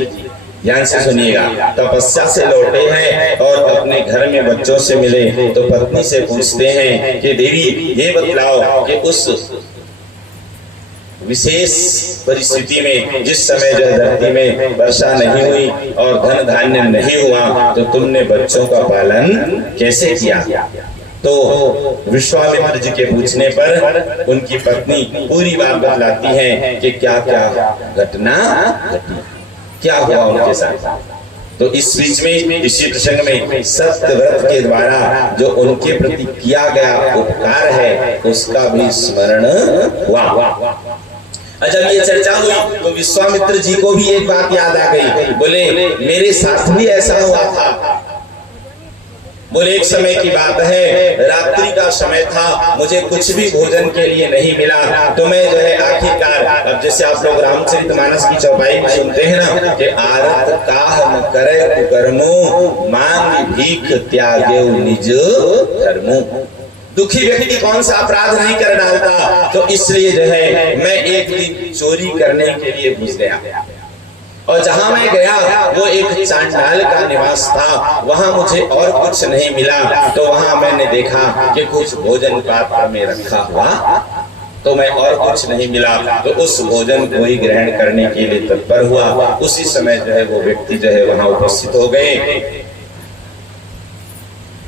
ध्यान से सुनिएगा, तपस्या से लौटे हैं और अपने घर में बच्चों से मिले तो पत्नी से पूछते हैं कि देवी ये बतलाओ कि उस विशेष परिस्थिति में जिस समय जो धरती में वर्षा नहीं हुई और धन धान्य नहीं हुआ तो तुमने बच्चों का पालन कैसे किया। तो विश्वामित्र जी के पूछने पर उनकी पत्नी पूरी बात बतलाती है कि क्या क्या घटना घटी, क्या हुआ उनके साथ। तो इस बीच में इसी प्रसंग में सत्यव्रत के द्वारा जो उनके प्रति किया गया उपकार है उसका भी स्मरण हुआ। जब ये चर्चा हुई तो विश्वामित्र जी को भी एक बात याद आ गई, बोले मेरे साथ भी ऐसा हुआ था। बोले एक समय की बात है, रात्रि का समय था, मुझे कुछ भी भोजन के लिए नहीं मिला, तो मैं जो है आखिरकार, अब जैसे आप लोग रामचरितमानस की चौपाई में सुनते हैं ना कि आरत काह करे कुकर्मो मांग भीख त्यागे निज धर्मो। दुखी व्यक्ति कौन सा अपराध नहीं कर डालता, तो इसलिए जो है मैं एक दिन चोरी करने के लिए घुस गया और जहां मैं गया वो एक चांडाल का निवास था, वहां मुझे और कुछ नहीं मिला, तो वहां मैंने देखा कि कुछ भोजन पात्र में रखा हुआ, तो मैं और कुछ नहीं मिला, तो उस भोजन को ही ग्रहण करने के लिए तत्पर हुआ। उसी समय जो है वो व्यक्ति जो है वहां उपस्थित हो गए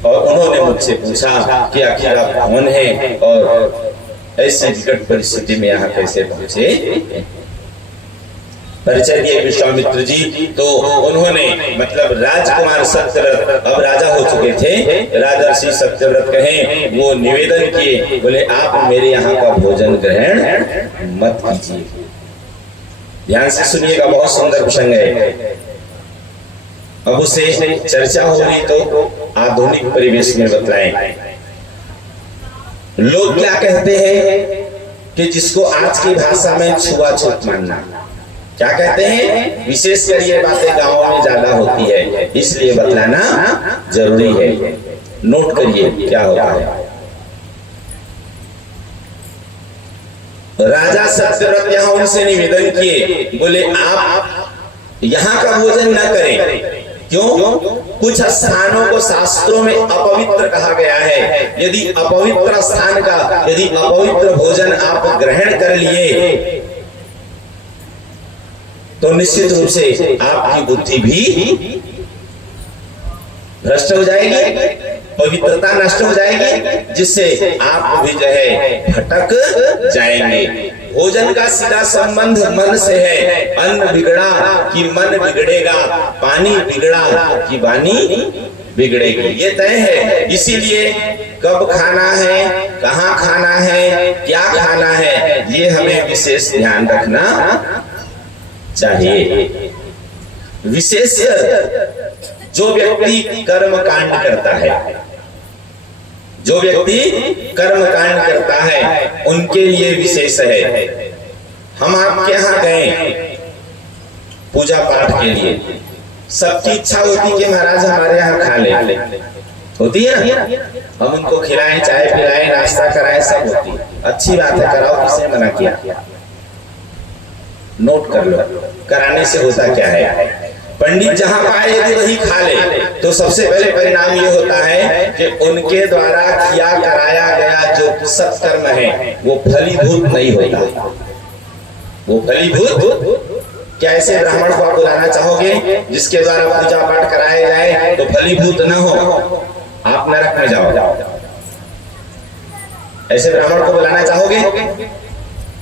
और उन्होंने मुझसे पूछा कि आखिर आप कौन हैं और ऐसी विकट परिस्थिति में यहाँ कैसे पहुंचे। परिचय दिए विश्वामित्र जी। तो उन्होंने मतलब राजकुमार सत्यव्रत अब राजा हो चुके थे, राजर्षि सत्यव्रत कहें, वो निवेदन किए, बोले आप मेरे यहाँ का भोजन ग्रहण मत कीजिए। ध्यान से सुनिएगा, बहुत सुंदर प्रसंग है। अब उसे चर्चा हो रही तो आधुनिक परिवेश में बतलाएं। लोग क्या कहते हैं कि जिसको आज की भाषा में छुआछूत मानना, क्या कहते हैं, विशेषकर ये बातें गांवों में ज्यादा होती है, इसलिए बतलाना जरूरी है। नोट करिए क्या होता है। राजा सत्यव्रत यहाँ उनसे निवेदन किए, बोले आप यहाँ का भोजन न करें। क्यों? कुछ स्थानों को शास्त्रों में अपवित्र कहा गया है। यदि अपवित्र स्थान का यदि अपवित्र भोजन आप ग्रहण कर लिए तो निश्चित रूप से आपकी बुद्धि भी भ्रष्ट हो जाएगी, पवित्रता नष्ट हो जाएगी, जिससे आप भी जो है भटक जाएंगे। भोजन का सीधा संबंध मन से है। अन्न बिगड़ा कि मन बिगड़ेगा, पानी बिगड़ा कि वाणी बिगड़ेगी, ये तय है। इसीलिए कब खाना है, कहाँ खाना है, क्या खाना है, ये हमें विशेष ध्यान रखना चाहिए। विशेष जो व्यक्ति कर्म कांड करता है, जो व्यक्ति कर्म कांड करता है उनके लिए विशेष है। हम आपके यहाँ गए पूजा पाठ के लिए, सबकी इच्छा होती कि महाराज हमारे यहाँ खा ले, होती है ना, हम उनको खिलाएं, चाय पिलाएं, नाश्ता कराएं, सब होती है। अच्छी बात है, कराओ, किसने मना किया। नोट कर लो, कराने से होता क्या है। पंडित जहां पाए यदि वही खा ले तो सबसे पहले परिणाम ये होता है कि उनके द्वारा किया कराया गया जो सत्कर्म है वो फलीभूत नहीं होता। वो फलीभूत क्या ऐसे ब्राह्मण को आप बुलाना चाहोगे जिसके द्वारा पूजा पाठ कराया जाए तो फलीभूत न हो, आप नरक में जाओ। ऐसे ब्राह्मण को बुलाना चाहोगे?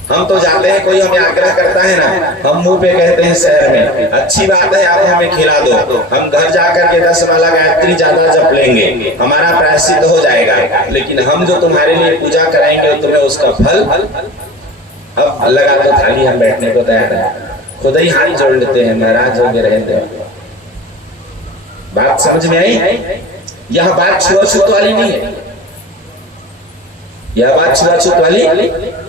हम तो जाते हैं, कोई हमें आग्रह करता है ना, हम मुंह पे कहते हैं शहर में, अच्छी बात है आप हमें खिला दो, हम घर जाकर के 10 माला गायत्री ज्यादा जप लेंगे, हमारा प्रायश्चित हो जाएगा, लेकिन हम जो तुम्हारे लिए पूजा कराएंगे तुम्हें उसका फल अब लगा दो थाली, हम बैठने को तैयार है। खुद ही हाथ जोड़ लेते हैं, महाराज हो गए रहते हैं। बात समझ में आई? यह बात छुआछूत वाली नहीं है, यह बात छुआछूत वाली।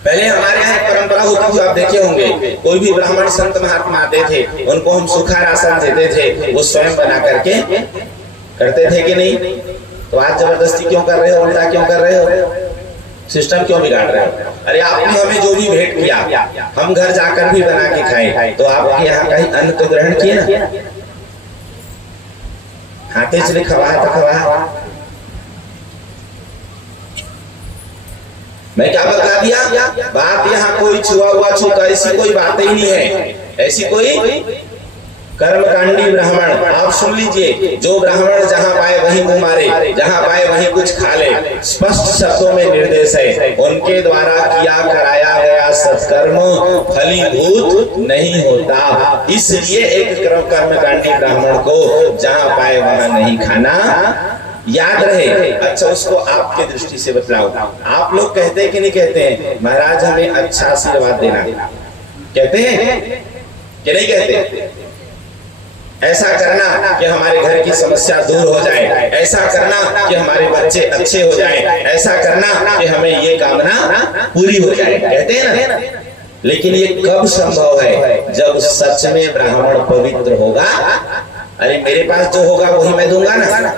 पहले हमारे यहाँ परंपरा होती थी, आप देखे होंगे, कोई भी ब्राह्मण संत महात्मा आते थे उनको हम सूखा राशन देते थे, वो स्वयं बना करके करते थे कि नहीं? तो आज जबरदस्ती क्यों कर रहे हो, उल्टा क्यों कर रहे हो, सिस्टम क्यों बिगाड़ रहे हो? अरे आपने हमें जो भी भेंट किया हम घर जाकर भी बना के खाए, तो आपके यहाँ कहीं अन्न तो ग्रहण किए ना, हाथे से खवा तो खवा। मैं क्या बता दिया, बात यहाँ कोई छुआ हुआ छूता ऐसी कोई बात ही नहीं है। ऐसी कोई कर्मकांडी ब्राह्मण आप सुन लीजिए, जो ब्राह्मण जहाँ पाए वही मुंह मारे, जहाँ पाए वही कुछ खा ले, स्पष्ट शब्दों में निर्देश है, उनके द्वारा किया कराया गया सत्कर्म फलीभूत नहीं होता। इसलिए एक कर्मकांडी ब्राह्मण को जहाँ पाए वहां नहीं खाना, याद रहे। अच्छा, उसको आपके दृष्टि से बतलाओ, आप लोग कहते हैं कि नहीं कहते हैं, महाराज हमें अच्छा आशीर्वाद देना, कहते हैं कि नहीं कहते? ऐसा करना कि हमारे घर की समस्या दूर हो जाए, ऐसा करना कि हमारे बच्चे अच्छे हो जाएं, ऐसा करना कि हमें ये कामना पूरी हो जाए, कहते हैं ना। लेकिन ये कब संभव है? जब सच में ब्राह्मण पवित्र होगा। अरे मेरे पास जो होगा वही मैं दूंगा ना,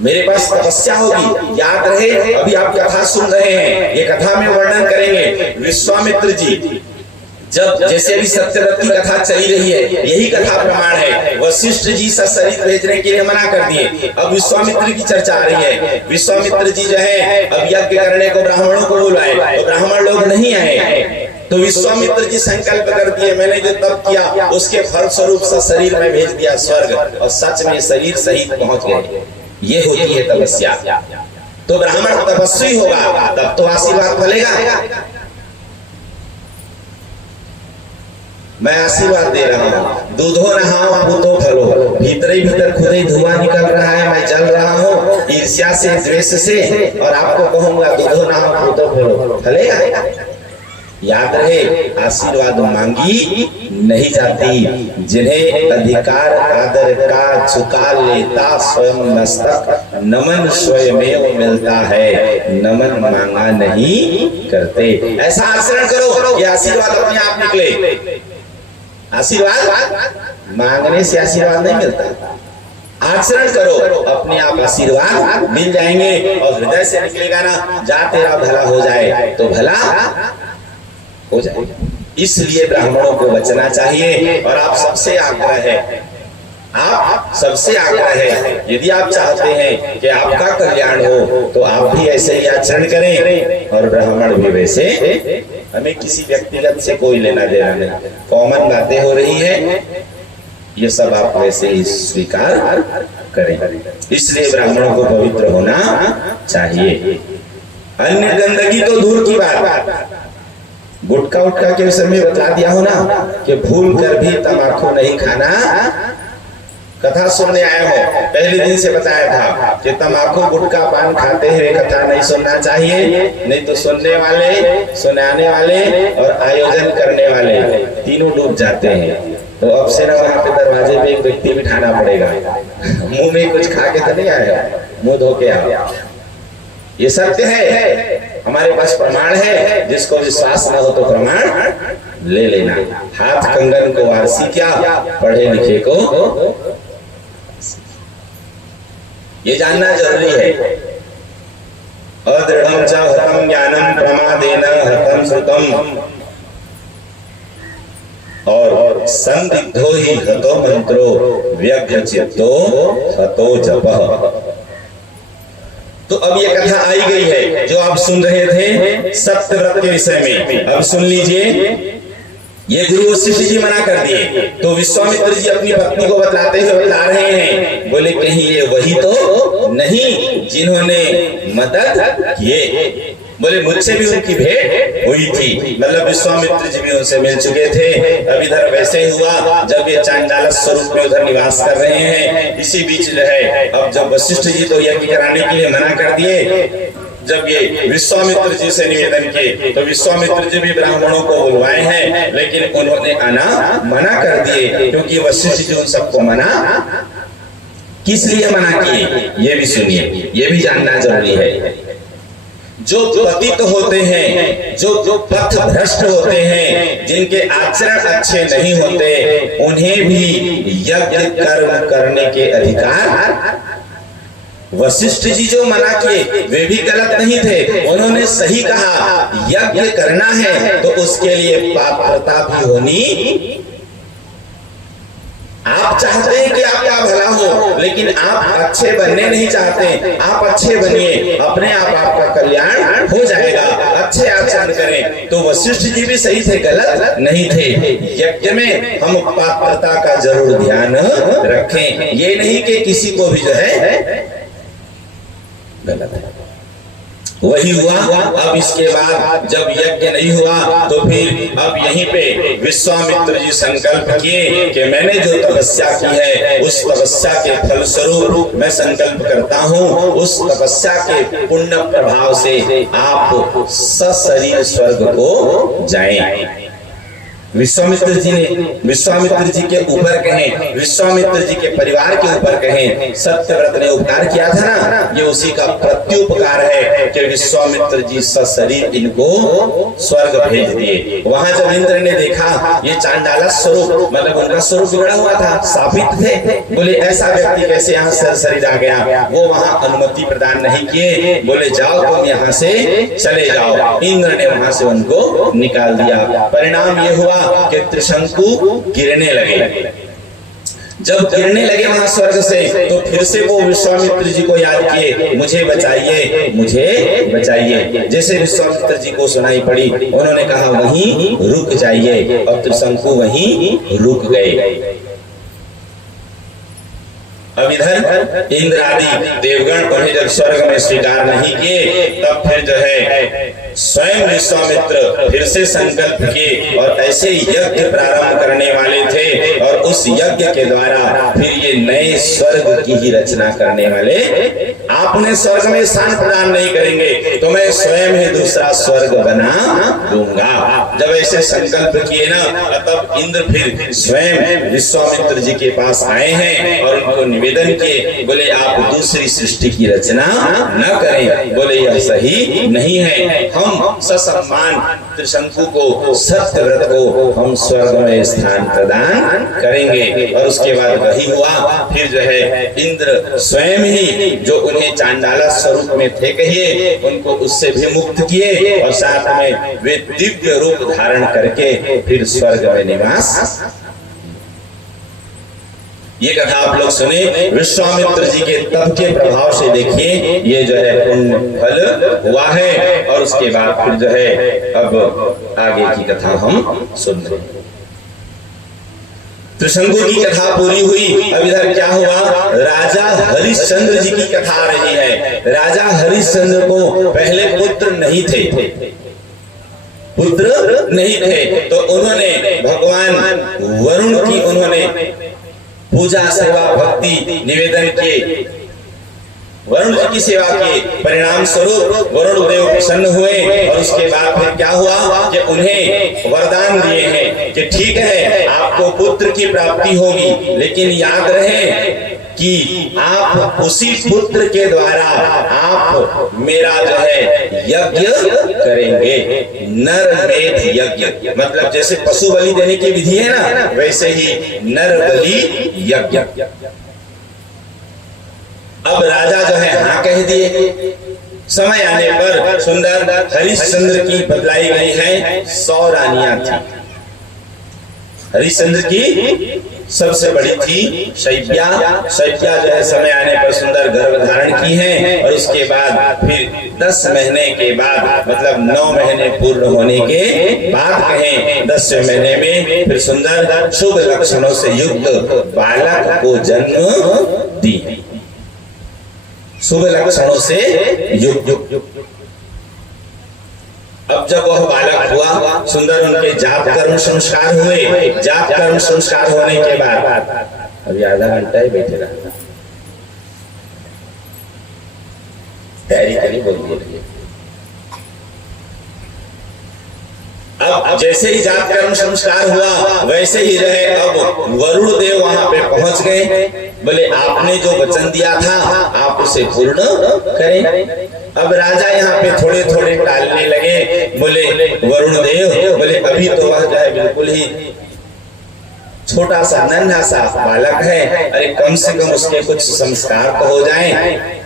मेरे पास तपस्या होगी। याद रहे, अभी आप कथा सुन रहे हैं, ये कथा में वर्णन करेंगे विश्वामित्र जी जब, जैसे अभी सत्यव्रत की कथा चली रही है, यही कथा प्रमाण है। वशिष्ठ जी सशरीर भेजने के लिए मना कर दिए, अब विश्वामित्र की चर्चा आ रही है। विश्वामित्र जी जो है अब यज्ञ करने को ब्राह्मणों को बुलाए, तो ब्राह्मण लोग नहीं आए, तो विश्वामित्र जी संकल्प कर दिए, मैंने जो तप किया उसके फल स्वरूप सशरीर में भेज दिया स्वर्ग, और सच में शरीर सहित पहुंच गए। ये होती है तपस्या। तो ब्राह्मण तपस्वी होगा तब तो आशीर्वाद फलेगा। मैं आशीर्वाद दे रहा हूँ। दूधो नहाओ पूतो फलो, भीतर ही भीतर खुद ही धुआं निकल रहा है, मैं जल रहा हूँ ईर्ष्या से, द्वेष से, और आपको कहूंगा दूधो नहाओ पूतो फलो, फलेगा? याद रहे, आशीर्वाद मांगी नहीं जाती। जिन्हें अधिकार आदर का झुका लेता स्वयं मस्तक, नमन स्वयमेव मिलता है, नमन मांगा नहीं करते। ऐसा आचरण करो, ये आशीर्वाद अपने आप निकले। आशीर्वाद मांगने से आशीर्वाद नहीं मिलता, आचरण करो, अपने आप आशीर्वाद मिल जाएंगे। और हृदय से निकलेगा ना, जा तेरा भला हो जाए, तो भला हो जाए। इसलिए ब्राह्मणों को बचना चाहिए। और आप सबसे आग्रह है, आप सबसे आग्रह है, यदि आप चाहते हैं कि आपका कल्याण हो तो आप भी ऐसे ही आचरण करें और ब्राह्मण भी वैसे। हमें किसी व्यक्तिगत से कोई लेना देना नहीं, कॉमन बातें हो रही है, ये सब आप वैसे ही स्वीकार करें। इसलिए ब्राह्मणों को पवित्र होना चाहिए। अन्य गंदगी तो दूर की बात, गुटखा उटखा के विषय में बता दिया हो ना कि भूल कर भी तम्बाकू नहीं खाना। कथा सुनने आए हो, पहले दिन से बताया था कि तम्बाकू गुटखा पान खाते हुए कथा नहीं सुनना चाहिए, नहीं तो सुनने वाले, सुनाने वाले और आयोजन करने वाले तीनों डूब जाते हैं। तो अब से ना वहाँ पे दरवाजे पे एक व्यक्ति बिठाना पड़ेगा, मुंह में कुछ खा के तो नहीं आया, मुंह धो के आओ। ये सत्य है, हमारे पास प्रमाण है। जिसको विश्वास न हो तो प्रमाण ले लेना। हाथ कंगन को वारसी क्या, पढ़े लिखे को ये जानना जरूरी है। अदृढ़ं च हतं ज्ञानं प्रमादेन हतं श्रुतम्, और संदिग्धो ही हतो मंत्रो व्यग्र चित्तो हतो जपः। तो अब ये कथा आई गई है जो आप सुन रहे थे सत्यव्रत के विषय में। अब सुन लीजिए, ये गुरु वशिष्ठ जी मना कर दिए, तो विश्वामित्र जी अपनी पत्नी को बतलाते हुए बता रहे हैं, बोले कहीं ये वही तो नहीं जिन्होंने मदद किए। बोले मुझसे भी उनकी भेंट हुई थी, मतलब विश्वामित्र जी भी उनसे मिल चुके थे। अब इधर वैसे ही हुआ, जब ये चांडाल स्वरूप में उधर निवास कर रहे हैं, इसी बीच जो है, अब जब वशिष्ठ जी तो यज्ञ कराने के लिए मना कर दिए, जब ये विश्वामित्र जी से निवेदन किए तो विश्वामित्र जी भी ब्राह्मणों को बुलवाए हैं, लेकिन उन्होंने आना मना कर दिए, क्योंकि वशिष्ठ जी उन सबको मना किस लिए मना किए, ये भी सुनिए, ये भी जानना जरूरी है। जो पतित होते हैं, जो पथ भ्रष्ट होते हैं, जिनके आचरण अच्छे नहीं होते, उन्हें भी यज्ञ कर्म करने के अधिकार। वशिष्ठ जी जो मना किए वे भी गलत नहीं थे, उन्होंने सही कहा, यज्ञ करना है तो उसके लिए पात्रता भी होनी। आप चाहते हैं कि आपका भला हो, लेकिन आप अच्छे बनने नहीं चाहते। आप अच्छे बनिए, अपने आप आपका कल्याण हो जाएगा। अच्छे आचरण करें। तो वशिष्ठ जी भी सही थे, गलत नहीं थे। यज्ञ में हम पात्रता का जरूर ध्यान रखें, ये नहीं कि किसी को भी जो है गलत है। वही हुआ। अब इसके बाद जब यज्ञ नहीं हुआ तो फिर अब यहीं पे विश्वामित्र जी संकल्प किए कि मैंने जो तपस्या की है उस तपस्या के फल स्वरूप मैं संकल्प करता हूँ, उस तपस्या के पुण्य प्रभाव से आप सशरीर स्वर्ग को जाएं। विश्वामित्र जी ने विश्वामित्र जी के ऊपर कहें, विश्वामित्र जी के परिवार के ऊपर कहें, सत्यव्रत ने उपकार किया था ना, ये उसी का प्रत्युपकार है कि विश्वामित्र जी सशरीर इनको स्वर्ग भेज दिए। वहां जब इंद्र ने देखा ये चांडाला स्वरूप, मतलब उनका स्वरूप बिगड़ा हुआ था, शापित थे, बोले ऐसा व्यक्ति कैसे यहाँ सशरीर आ गया। वो वहां अनुमति प्रदान नहीं किए, बोले जाओ तुम यहाँ से चले जाओ। इंद्र ने वहां से उनको निकाल दिया। परिणाम ये हुआ कि त्रिशंकु गिरने लगे। जब गिरने लगे वहां स्वर्ग से, तो फिर से वो विश्वामित्र जी को याद किए, मुझे बचाइए, मुझे बचाइए। जैसे विश्वामित्र जी को सुनाई पड़ी, उन्होंने कहा वहीं रुक जाइए, और त्रिशंकु वहीं रुक गए। अब इधर इंद्र आदि देवगण उन्हें जब स्वर्ग में स्वीकार नहीं किए, तब फिर जो है स्वयं विश्वामित्र फिर से संकल्प किए और ऐसे यज्ञ प्रारंभ करने वाले थे और उस यज्ञ के द्वारा फिर ये नए स्वर्ग की ही रचना करने वाले। आपने स्वर्ग में स्थान प्रदान नहीं करेंगे तो मैं स्वयं ही दूसरा स्वर्ग बना दूंगा। जब ऐसे संकल्प किए ना, तब इंद्र फिर स्वयं विश्वामित्र जी के पास आए हैं और उनको निवेदन किए, बोले आप दूसरी सृष्टि की रचना न करें। बोले यह सही नहीं है, हम ससम्मान त्रिशंकु को, सत्यव्रत को हम स्वर्ग में स्थान प्रदान करेंगे। और उसके बाद वही हुआ। फिर जो है इंद्र स्वयं ही जो उन्हें चांडाला स्वरूप में थे कहिए, उनको उससे भी मुक्त किए और साथ में वे दिव्य रूप धारण करके फिर स्वर्ग में निवास। ये कथा आप लोग सुने। विश्वामित्र जी के तप के प्रभाव से देखिए ये जो है पुण्य फल हुआ है। और उसके बाद फिर जो है अब आगे की कथा हम सुन रहे हैं। त्रिशंकु की कथा पूरी हुई। अब इधर क्या हुआ, राजा हरिश्चंद्र जी की कथा आ रही है। राजा हरिश्चंद्र को पहले पुत्र नहीं थे, पुत्र नहीं थे, तो उन्होंने भगवान वरुण की उन्होंने पूजा सेवा भक्ति निवेदन किए, वरुण जी की सेवा की। परिणाम स्वरूप वरुण देव प्रसन्न हुए और उसके बाद फिर क्या हुआ कि उन्हें वरदान दिए हैं कि ठीक है आपको पुत्र की प्राप्ति होगी, लेकिन याद रहे कि आप उसी पुत्र के द्वारा आप मेरा जो है यज्ञ करेंगे, नर मेध यज्ञ। मतलब जैसे पशु बलि देने की विधि है ना, वैसे ही नर बलि यज्ञ। अब राजा जो है हाँ कह दिए। समय आने पर सुंदर हरिश्चंद्र की बदलाई गई है 100 रानियां थी। हरिश्चंद्र की सबसे बड़ी थी शैब्या। शैब्या जो है समय आने पर सुंदर गर्भ धारण की है और उसके बाद फिर 10 महीने के बाद, मतलब 9 महीने पूर्ण होने के बाद कहें 10वें महीने में फिर सुंदर शुभ लक्षणों से युक्त बालक को जन्म दी। शुभ लक्षणों से युक्त। अब जब वह बालक हुआ, सुंदर उनके जाप कर्म संस्कार हुए। जाप कर्म संस्कार होने के बाद अभी आधा घंटा ही बैठे रहा, तैयारी करी बोलिए। अब जैसे ही जाप कर्म संस्कार हुआ वैसे ही रहे। अब वरुण देव वहां पे पहुंच गए। बोले आपने जो वचन दिया था आप उसे पूर्ण करें। अब राजा यहाँ पे थोड़े थोड़े टालने लगे। बोले वरुण देव, बोले अभी तो वह जो है बिल्कुल ही छोटा सा नन्हा सा बालक है, अरे कम से कम उसके कुछ संस्कार तो हो जाएं।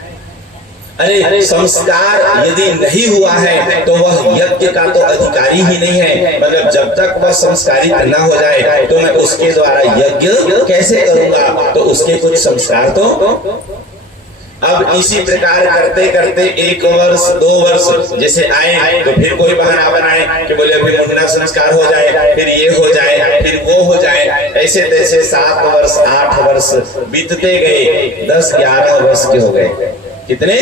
अरे संस्कार यदि नहीं हुआ है तो वह यज्ञ का तो अधिकारी ही नहीं है। मतलब जब तक वह संस्कारित न हो जाए तो मैं उसके द्वारा यज्ञ कैसे करूंगा, तो उसके कुछ संस्कार तो। अब इसी प्रकार करते करते 1 वर्ष 2 वर्ष जैसे आए तो फिर कोई बहाना बनाए कि बोले अभी मुंडना संस्कार हो जाए, फिर ये हो जाए, फिर वो हो जाए। ऐसे तैसे 7 वर्ष 8 वर्ष बीतते गए। 10-11 वर्ष के हो गए। कितने?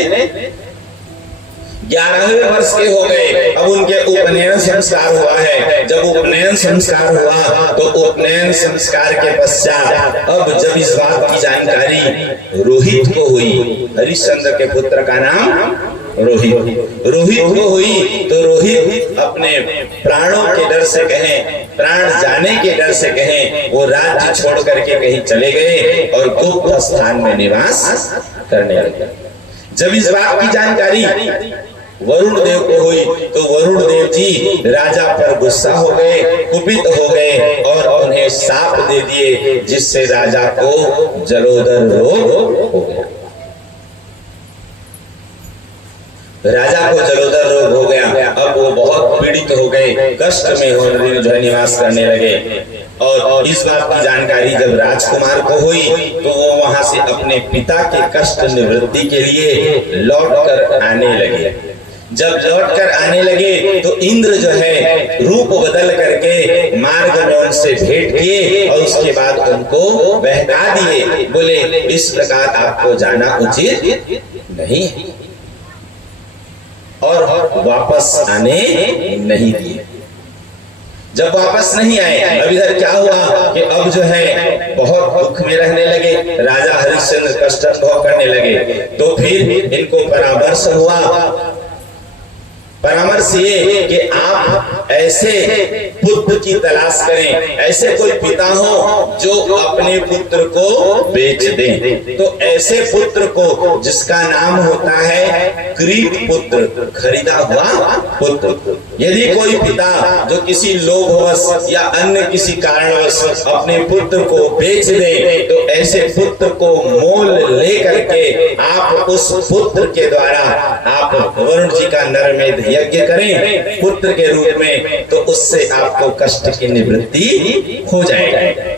11वें वर्ष के हो गए। अब उनके उपनयन संस्कार हुआ है। जब उपनयन संस्कार हुआ तो उपनयन संस्कार के पश्चात अब जब इस बात की जानकारी रोहित को हुई, हरिश्चंद्र के पुत्र का नाम रोहित को हुई, तो रोहित अपने प्राणों के डर से कहें, प्राण जाने के डर से कहें, वो राज्य छोड़ करके कहीं चले गए और गुप्त स्थान में निवास करने लगे। जब इस बात की जानकारी वरुण देव को हुई तो वरुण देव जी राजा पर गुस्सा हो गए, कुपित हो गए और उन्हें शाप दे दिए, जिससे राजा को जलोदर रोग हो गया। राजा को जलोदर रोग हो गया। अब वो बहुत पीड़ित हो गए, कष्ट में जो है निवास करने लगे। और इस बात की जानकारी जब राजकुमार को हुई तो वो वहां से अपने पिता के कष्ट निवृत्ति के लिए लौट कर आने लगे। जब लौट कर आने लगे तो इंद्र जो है रूप बदल करके मार्ग में उनसे भेंट किए और उसके बाद उनको बहका दिए। बोले इस प्रकार आपको जाना उचित नहीं है। और वापस आने नहीं दिए। जब वापस नहीं आए, अब इधर क्या हुआ कि अब जो है बहुत दुख में रहने लगे, राजा हरिश्चंद्र कष्ट अनुभव करने लगे। तो फिर इनको परामर्श हुआ, परामर्श ये कि आप ऐसे पुत्र की तलाश करें, ऐसे कोई पिता हो जो अपने पुत्र को बेच दे। तो ऐसे पुत्र को जिसका नाम होता है क्रीत पुत्र, खरीदा हुआ पुत्र। यदि कोई पिता जो किसी लोभवश या अन्य किसी कारणवश अपने पुत्र को बेच दे, तो ऐसे पुत्र को मोल लेकर के आप उस पुत्र के द्वारा आप वरुण जी का नरमेध यज्ञ करें पुत्र के रूप में, तो उससे आपको कष्ट की निवृत्ति हो जाएगी।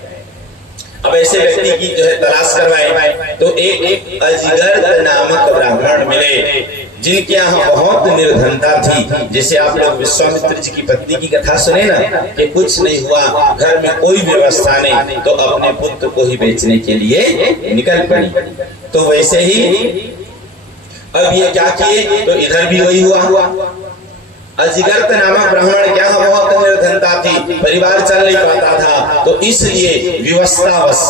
अब ऐसे व्यक्ति की जो है तलाश करवाए, तो एक अजिगर नामक ब्राह्मण मिले जिनके यहाँ बहुत निर्धनता थी। जैसे आप लोग विश्वामित्र जी की पत्नी की कथा सुने ना कि कुछ नहीं हुआ, घर में कोई व्यवस्था नहीं, तो अपने पुत्र को ही बेचने के लिए निकल पड़ी। तो वैसे ही अब ये क्या किए, तो इधर भी वही हुआ। अजिगर्त नामक ब्राह्मण क्या बहुत निर्धनता थी, परिवार चल नहीं पाता था, तो इसलिए विवस्तावश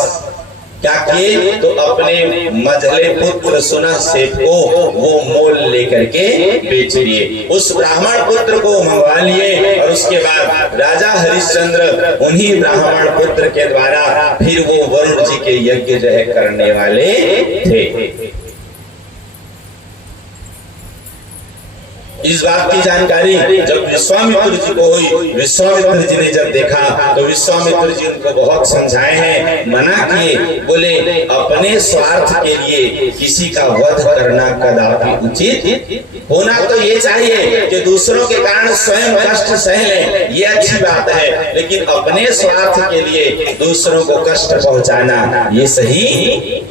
क्या किए, तो अपने मझले पुत्र सुनह सेठ को वो मोल लेकर के बेच दिए। उस ब्राह्मण पुत्र को मंगवा लिए और उसके बाद राजा हरिश्चंद्र उन्हीं ब्राह्मण पुत्र के द्वारा फिर वो वरुण जी के यज्ञ जो है करने वाले थे। इस बात की जानकारी जब विश्वामित्र जी को हुई, विश्वामित्र जी ने जब देखा तो विश्वामित्र जी उनको बहुत समझाए हैं, मना किए, बोले अपने स्वार्थ के लिए किसी का वध करना कदापि उचित होना तो ये चाहिए कि दूसरों के कारण स्वयं कष्ट सह लें, ये अच्छी बात है, लेकिन अपने स्वार्थ के लिए दूसरों को कष्ट पहुंचाना ये सही।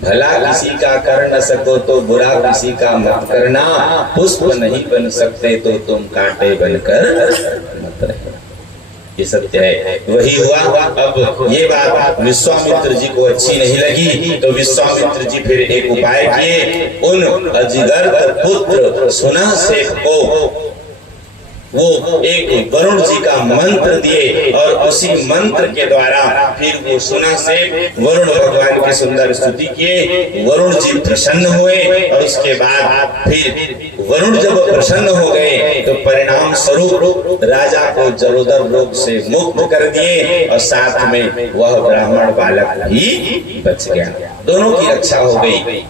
भला किसी का कर न सको तो बुरा किसी का मत करना, पुष्प नहीं बन सकते तो तुम कांटे बनकर मत रहना। ये सत्य है, वही हुआ। अब ये बात विश्वामित्र जी को अच्छी नहीं लगी, तो विश्वामित्र जी फिर एक उपाय किए, उन अजिगर्त पुत्र सुनह सेठ को वो एक वरुण जी का मंत्र दिए और उसी मंत्र के द्वारा फिर वो सुनह से वरुण भगवान की सुंदर स्तुति किए। वरुण जी प्रसन्न हुए और उसके बाद फिर वरुण जब प्रसन्न हो गए तो परिणाम स्वरूप राजा को जलोदर रोग से मुक्त कर दिए और साथ में वह ब्राह्मण बालक भी बच गया। दोनों की रक्षा हो गई।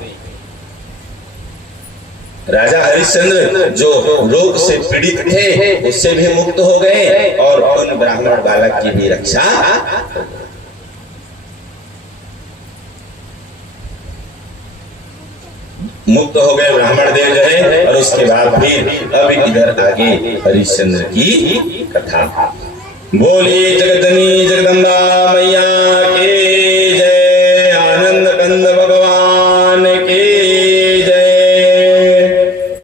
राजा हरिश्चंद्र जो रोग से पीड़ित थे उससे भी मुक्त हो गए और उन ब्राह्मण बालक की भी रक्षा। मुक्त हो गए ब्राह्मण देव जो है। और उसके बाद फिर अब इधर आगे हरिश्चंद्र की कथा। बोलिए जगदनी जगदम्बा मैया